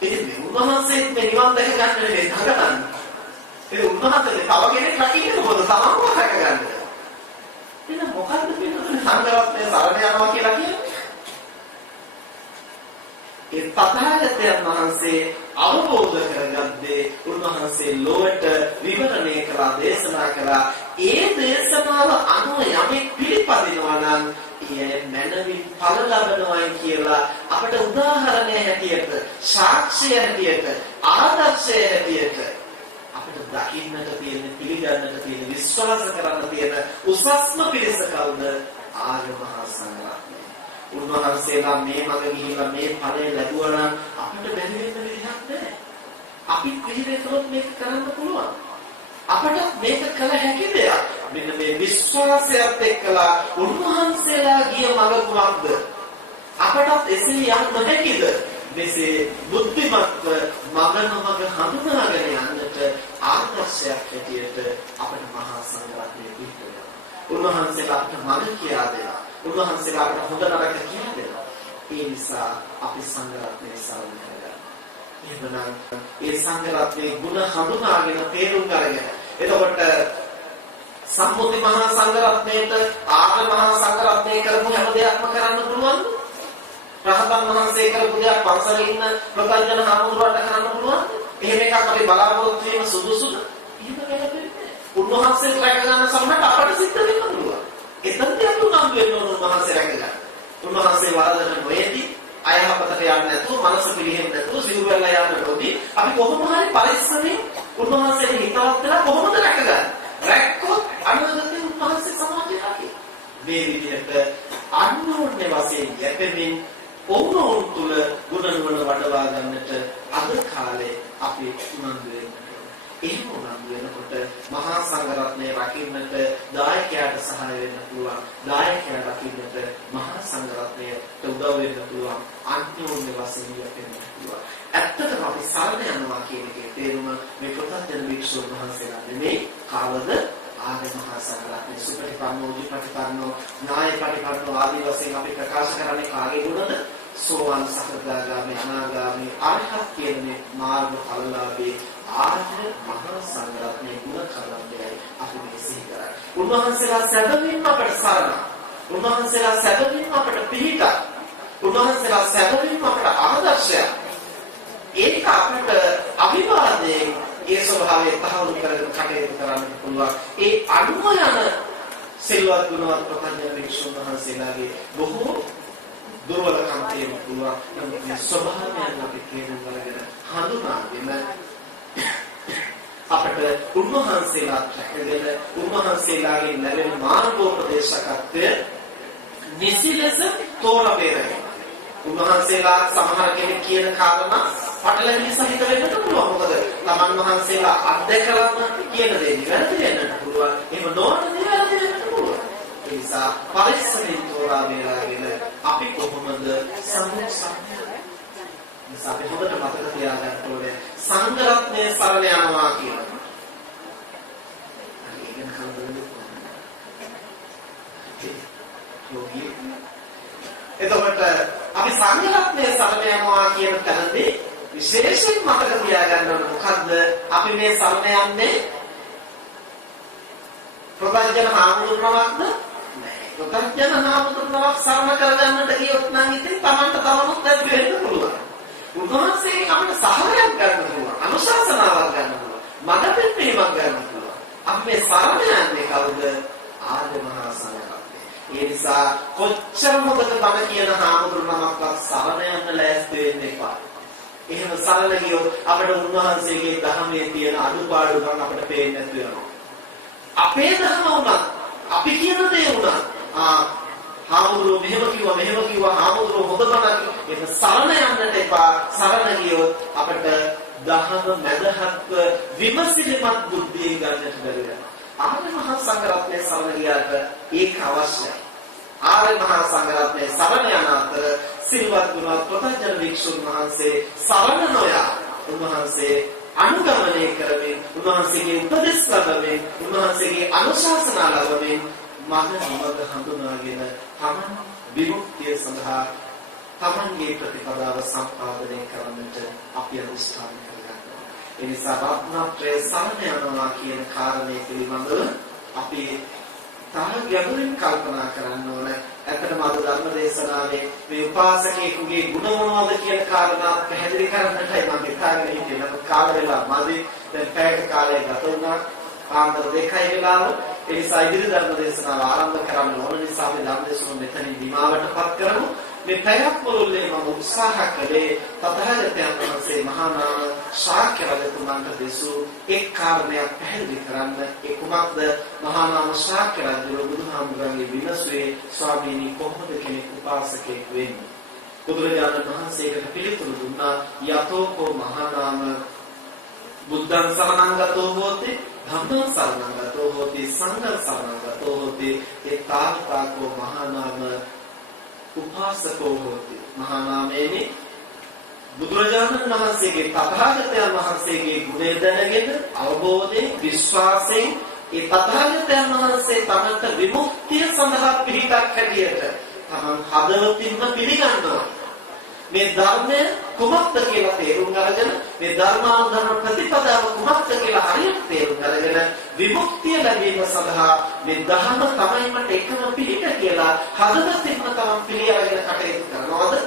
ඉතින් මේ උන්වහන්සේත් මේ නිවන් දැක ගන්න නෙවෙයි හදන්නේ. ඒ උන්වහන්සේ තව කෙනෙක් රකින්නේ මොකද? තමන්ව රැක ගන්න. එහෙනම් මොකද්ද පින්නතුනේ සංඝරත්නය සරණ යනවා කියලා කියන්නේ? ඒ තථාගතයන් වහන්සේ අවබෝධ කරගත්තේ උන්වහන්සේ ලෝකට විවරණය කළා දේශනා කළා. ඒ දේශනාව අනුව යමෙක් පිළිපදිනවා නම් ඒ මනමින් ඵල ලබනවායි කියලා අපට උදාහරණයක් හැටියට, සාක්ෂිය හැටියට, ආදර්ශය හැටියට අපිට දකින්නට තියෙන, පිළිගන්නට තියෙන, විශ්වාස කරන්න තියෙන උසස්ම පිරිස කවුද? ආර්ය මහා සංඝරත්නය. උන්වහන්සේලා මේ මඟ ගිහිල්ලා මේ ඵලය ලැබුවා නම් අපිට බැරි වෙන්න විදිහක් නැහැ. අපි පිළිවෙතොත් මේක කරන්න පුළුවන්. අපට මේක කළ හැකි දෙයක්. මෙන්න මේ විශ්වාසයත් එක්කලා උන්වහන්සේලා ගිය මඟ කුමක්ද? අපටත් එසේ යන්න හැකිද? මෙසේ බුද්ධිමත්ව මඟ නොමඟ හඳුනාගෙන යන්නට ආදර්ශයක් හැටියට අපේ මහා සංඝරත්නය පිළිතුරු. උන්වහන්සේලා අපට මඟ කියා දෙනවා. උන්වහන්සේලා අපට හොඳ නරක කියා දෙනවා. ඒ නිසා අපි සංඝරත්නය සරණ කරගන්න. එහෙමනම් ඒ සංඝරත්නයේ ගුණ හඳුනාගෙන තේරුම් අරගෙන එතකොට සම්මුති මහා සංඝරත්නයේට ආර්ය මහා සංඝරත්නයේ කරපු හැම දෙයක්ම කරන්න පුළුවන්ද? රහතන් වහන්සේ කරපු දෙයක් පන්සලේ ඉන්න ප්‍රකල්පන හාමුදුරුවන්ට කරන්න පුළුවන්ද? එහෙම එකක් අපි බලාපොරොත්තු වීම සුදුසුද? එහෙම වෙන්නේ. උන්වහන්සේ රැක ගන්න සම්මත අපට සිද්ධ වෙන්න පුළුවන්. එතනදී අපි උනන්දු වෙන්න ඕන උන්වහන්සේ රැක ගන්න. උන්වහන්සේ වරදන නොයේදී අයහපතට යන්නේ නැතුව, මනස පිළිහෙන්නේ නැතුව, සිව් වෙලා යන්න නොදී අපි කොහොම හරි පරිස්සමෙන් උන්වහන්සේට හිතවත් වෙලා කොහොමද රැකගන්නේ? රැක්කොත් අනුගතේ උන්වහන්සේ සමාජය රැකේ. මේ විදිහට අන්‍යෝන්‍ය වශයෙන් යැපෙමින් ඔවුන් තුළ ගුණ නුවණ වඩවා ගන්නට අද කාලේ අපි උනන්දු වෙනවා. එහෙම උනන්දු වෙනකොට මහා සංඝරත්නය රකින්නට දායකයාට සහාය වෙන්න පුළුවන්. දායකයා රකින්නට මහා සංඝරත්නයට උදව් වෙන්න පුළුවන්. අන්‍යෝන්‍ය වශයෙන් යැපෙන්න පුළුවන්. ඇත්තටම අපි සරණ යනවා කියන එකේ තේරුම මේ ප්‍රත්‍යක්ෂ භික්ෂුන් වහන්සේලා නෙමෙයි කවද ආර්ය මහා සංඝරත්නය සුපටිපන්නෝ, විපටිපන්නෝ, ඥායපටිපන්නෝ ආදී වශයෙන් අපි ප්‍රකාශ කරන්නේ කාගේ ගුණද? සෝවාන් සකදාගාමී, අනාගාමී, අරහත් කියන මේ මාර්ග ඵලලාභී ආර්ය මහා සංඝරත්නයේ ගුණ කර්මයයි අපි මේ සිහි කරන්නේ. උන්වහන්සේලා සැබවින්ම අපට සරණ. උන්වහන්සේලා සැබවින්ම අපට පිහිටක්. උන්වහන්සේලා සැබවින්ම අපට ආදර්ශයක්. ඒක අපට අභිවාදයෙන් ඒ ස්වභාවය තහවුරු කරගෙන කටයුතු කරන්න පුළුවන්. ඒ අනුව යන සිල්වත් ගුණවත් ප්‍රඥා භික්ෂුන් වහන්සේලාගේ බොහෝ දුර්වලකම් තියෙන්න පුළුවන්. නමුත් මේ ස්වභාවයන් අපි තේරුම් ගන්න හඳුනාගෙන අපට උන්වහන්සේලාට හැදෙන උන්වහන්සේලාගේ ලැබෙන මාර්ගෝපදේශකත්වය නිසි ලෙස තෝරා බේරගන්න. උන්වහන්සේලා සමහර කෙනෙක් කියන කාරණා පටලැවිලි සහිත වෙන්නත් පුළුවන්. මොකද තමන් වහන්සේලා අත්දැකලාම කියන දේ නිවැරදි වෙන්නත් පුළුවන්. එහෙම නොවන දේ වැරදි වෙන්නත් පුළුවන්. ඒ නිසා පරිස්සමෙන් තෝරා බේරාගෙන අපි කොහොමද අපි හොඳට මතක තියාගන්න ඕනේ සංඝරත්නයේ සරණ යනවා කියලා. එතකොට අපි සංඝරත්නයේ සරණ යනවා කියන තැනදී විශේෂයෙන් මතක තියාගන්න ඕනේ මොකද්ද? අපි මේ සරණ යන්නේ ප්‍රබන්ජන හාමුදුරුවන්වක්ද? නැහැ. ප්‍රබන්ජන හාමුදුරුවන්වක් සරණ කරගන්නට ගියොත් නම් ඉතින් Tamanට තවමත් නැති වෙන්න පුළුවන්. උන්වහන්සේගෙන් අපිට සහායක් ගන්න පුළුවන්, අනුශාසනාවක් ගන්න පුළුවන්, මඟ පෙන්වීමක් ගන්න පුළුවන්. අපි මේ සරණ යන්නේ කවුද? ආර්ය මහා සංඝරත්නය. ඒ නිසා කොච්චර මොකද බණ කියන හාමුදුරුවන්වක්වත් සරණ යන්න ලෑස්ති වෙන්න එපා. එහෙම සරණ ගියොත් අපිට උන්වහන්සේගේ ධර්මයේ තියෙන අනුපාඩුකම් අපිට පේන්නේ නැතු වෙනවා. අපේ ධර්ම උනත්, අපි කියන දේ උනත් හාමුදුරුවෝ මෙහෙම කිව්වා හාමුදුරුවෝ හොඳ බණක් ඒක සරණ යන්නට එපා. සරණ ගියොත් අපිට දහම මැදහත්ව විමසිලිමත් බුද්ධිය ගන්නට බැරි වෙනවා. ආර්ය මහා සංඝරත්නයේ සරණ ගියාට ඒක අවශ්‍යයි. ආර්ය මහා සංඝරත්නයේ සරණ යන අතර සිල්වත් ගුණවත් ප්‍රත්‍යජන වික්ෂුන් වහන්සේ සරණ නොයා උන්වහන්සේ අනුගමනය කරමින් උන්වහන්සේගේ උපදෙස් ලබමින් උන්වහන්සේගේ අනුශාසනා ලබමින් මඟ හඳුනාගෙන තමන් විමුක්තිය සඳහා තමන්ගේ ප්‍රතිපදාව සම්පාදනය කරන්නට අපි අනුස්ථාන කරගන්නවා. ඒ නිසා රත්නත්‍රය සරණ යනවා කියන කාරණය පිළිබඳව අපි තාම ගැඹුරින් කල්පනා කරන්න ඕන. ඇත්තටම අද ධර්ම දේශනාවේ මේ උපාසකයෙකුගේ ගුණ මොනවද කියන කාරණා පැහැදිලි කරන්නටයි මම හිතාගෙන හිටියේ. නමුත් කාල වේලා මදි. දැන් පැයක කාලයක් ගත වුණා. ආන්දර දෙකයි වෙලාව. ඒ නිසා ඉදිරි ධර්ම දේශනාව ආරම්භ කරන්න ඕන නිසා අපි ධර්ම දේශනාව මෙතනින් නිමාවටපත් කරමු. මේ පැයක් මුළුල්ලේ මම උත්සාහ කළේ තථාගතයන් වහන්සේ මහා නාම ශාක්‍ය රජතුමන්ට දෙසූ එක් කාරණයක් පැහැදිලි කරන්න. ඒ කුමක්ද? මහා නාම ශාක්‍ය රජු බුදුහාමුදුරන්ගේ විමසුවේ ස්වාමීනි කොහොමද කෙනෙක් උපාසකයෙක් වෙන්නේ? බුදුරජාණන් වහන්සේට පිළිතුරු දුන්නා යතෝකෝ මහා නාම බුද්ධං සරණං ගතෝ හෝති ධම්මං සරණං ගතෝ හෝති සංඝං සරණං ගතෝ හෝති ඒතාවතාකෝ මහා නාම උපාසකෝ හෝති. මහා නාමයේ බුදුරජාණන් වහන්සේගේ තථාගතයන් වහන්සේගේ ගුණය දැනගෙන අවබෝධයෙන් විශ්වාසයෙන් ඒ තථාගතයන් වහන්සේ තමන්ට විමුක්තිය සඳහා පිළිපදක් හැටියට තමන් හදවතින්ම පිළිගන්නවා. මේ ධර්මය කුමක්ද කියලා තේරුම් අරගෙන මේ ධර්මානුධර්ම ප්‍රතිපදාව කුමක්ද කියලා හරියට තේරුම් අරගෙන විමුක්තිය ලැබීම සඳහා මේ ධර්ම තමයි මට එකම පිළිපද කියලා හදවතින්ම තමන් පිළිඅරගෙන කටයුතු කරනවාද?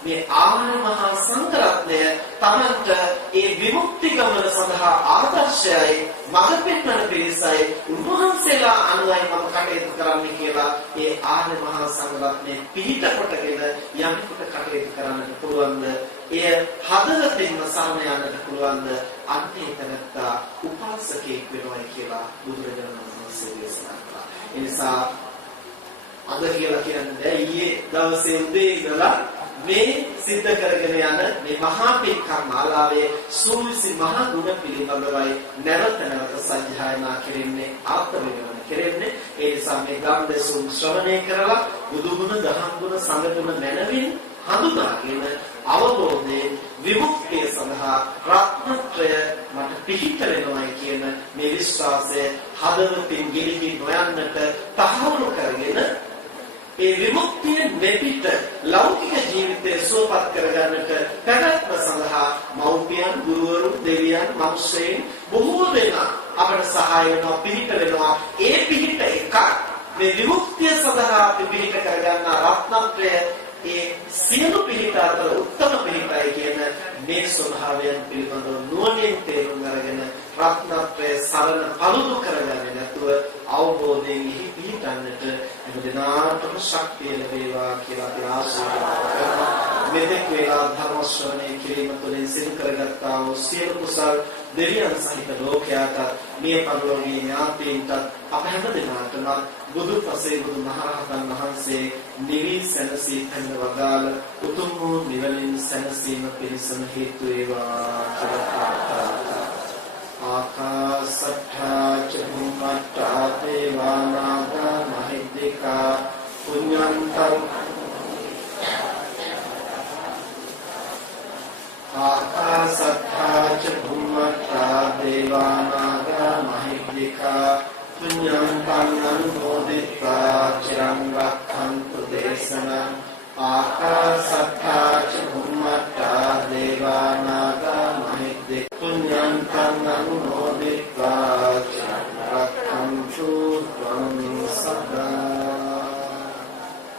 මේ ආර්ය මහා සංඝරත්නය තමන්ට ඒ විමුක්ති ගමන සඳහා ආදර්ශයයි මඟ පෙන්වන පිරිසයි උන්වහන්සේලා අනුවයි මම කටයුතු කරන්නේ කියලා ඒ ආර්ය මහා සංඝරත්නයේ පිහිට කොටගෙන යම්කට කටයුතු කරන්නට පුළුවන්ද? එය හදවතින්ම සරණ යන්නට පුළුවන්ද? අන්නේ තැනත්තා උපාසකයෙක් වෙනවා කියලා බුදුරජාණන් වහන්සේ දේශනා කළා. ඒ නිසා අද කියලා කියන්නේ ඊයේ දවසේ උදේ ඉඳලා මේ සිද්ධ කරගෙන යන මේ මහා පින්කම් මාලාවේ සූවිසි මහා ගුණ පිළිබඳවයි නැවත නැවත සජ්ජායනා කෙරෙන්නේ ආත්මවිවරණ කෙරෙන්නේ. ඒ නිසා මේ ගම් දෙසුම් ශ්‍රවණය කරලා බුදු ගුණ දහම් ගුණ සංඝ ගුණ මැනවින් හඳුනාගෙන අවබෝධයෙන් විමුක්තිය සඳහා රත්නත්‍රය මට පිහිට වෙනවායි කියන මේ විශ්වාසය හදවතින් ගිලිහි නොයන්නට තහවුරු කරගෙන ඒ විමුක්තිය මෙපිට ලෞකික ජීවිතය සුවපත් කරගන්නට පැවැත්ම සඳහා මව්පියන්, ගුරුවරු, දෙවියන්, මිනිසෙයින් බොහෝ දෙනා අපට සහාය වෙනවා, පිහිට වෙනවා. ඒ පිහිට එකක් මේ විමුක්තිය සඳහා පිහිට කරගන්න රත්නත්‍රය ඒ සියලු පිහිට අතර උත්තම පිහිටයි කියන මේ ස්වභාවයන් පිළිබඳව නුවණින් තේරුම් අරගෙන රත්නත්‍රය සරණ පළුදු කරගන්නේ නැතුව අවබෝධයෙන් පිහිටන්නට එදිනාටම ශක්තිය ලැබේවා කියලා අපි ආශිර්වාද කරනවා. මෙතෙක් වේලා ධර්ම ශ්‍රවණය කිරීම තුළින් සිදු කරගත්තා වූ සියලු කුසල් දෙවියන් සහිත ලෝකයාට මිය පරලෝකීය ඥාතීන්ට අප හැම දිනකටම බුදු පසේ බුදු මහරහතන් වහන්සේ නිවි සැනසී තන වදාළ උතුම් වූ නිවනින් සැනසීම පිණිසම හේතු වේවා කියලා ප්‍රාර්ථනා කරනවා. ආකාසට්ඨා චුම්මට්ඨා දේවානාගා මහිද්దికා පුඤ්ඤන්තං ආකාසට්ඨා චුම්මට්ඨා දේවානාගා මහිද්దికා පුඤ්ඤන්තං අනුමෝදිत्वा චිරං රක්ඛන්තු දේශනං ආකාසට්ඨා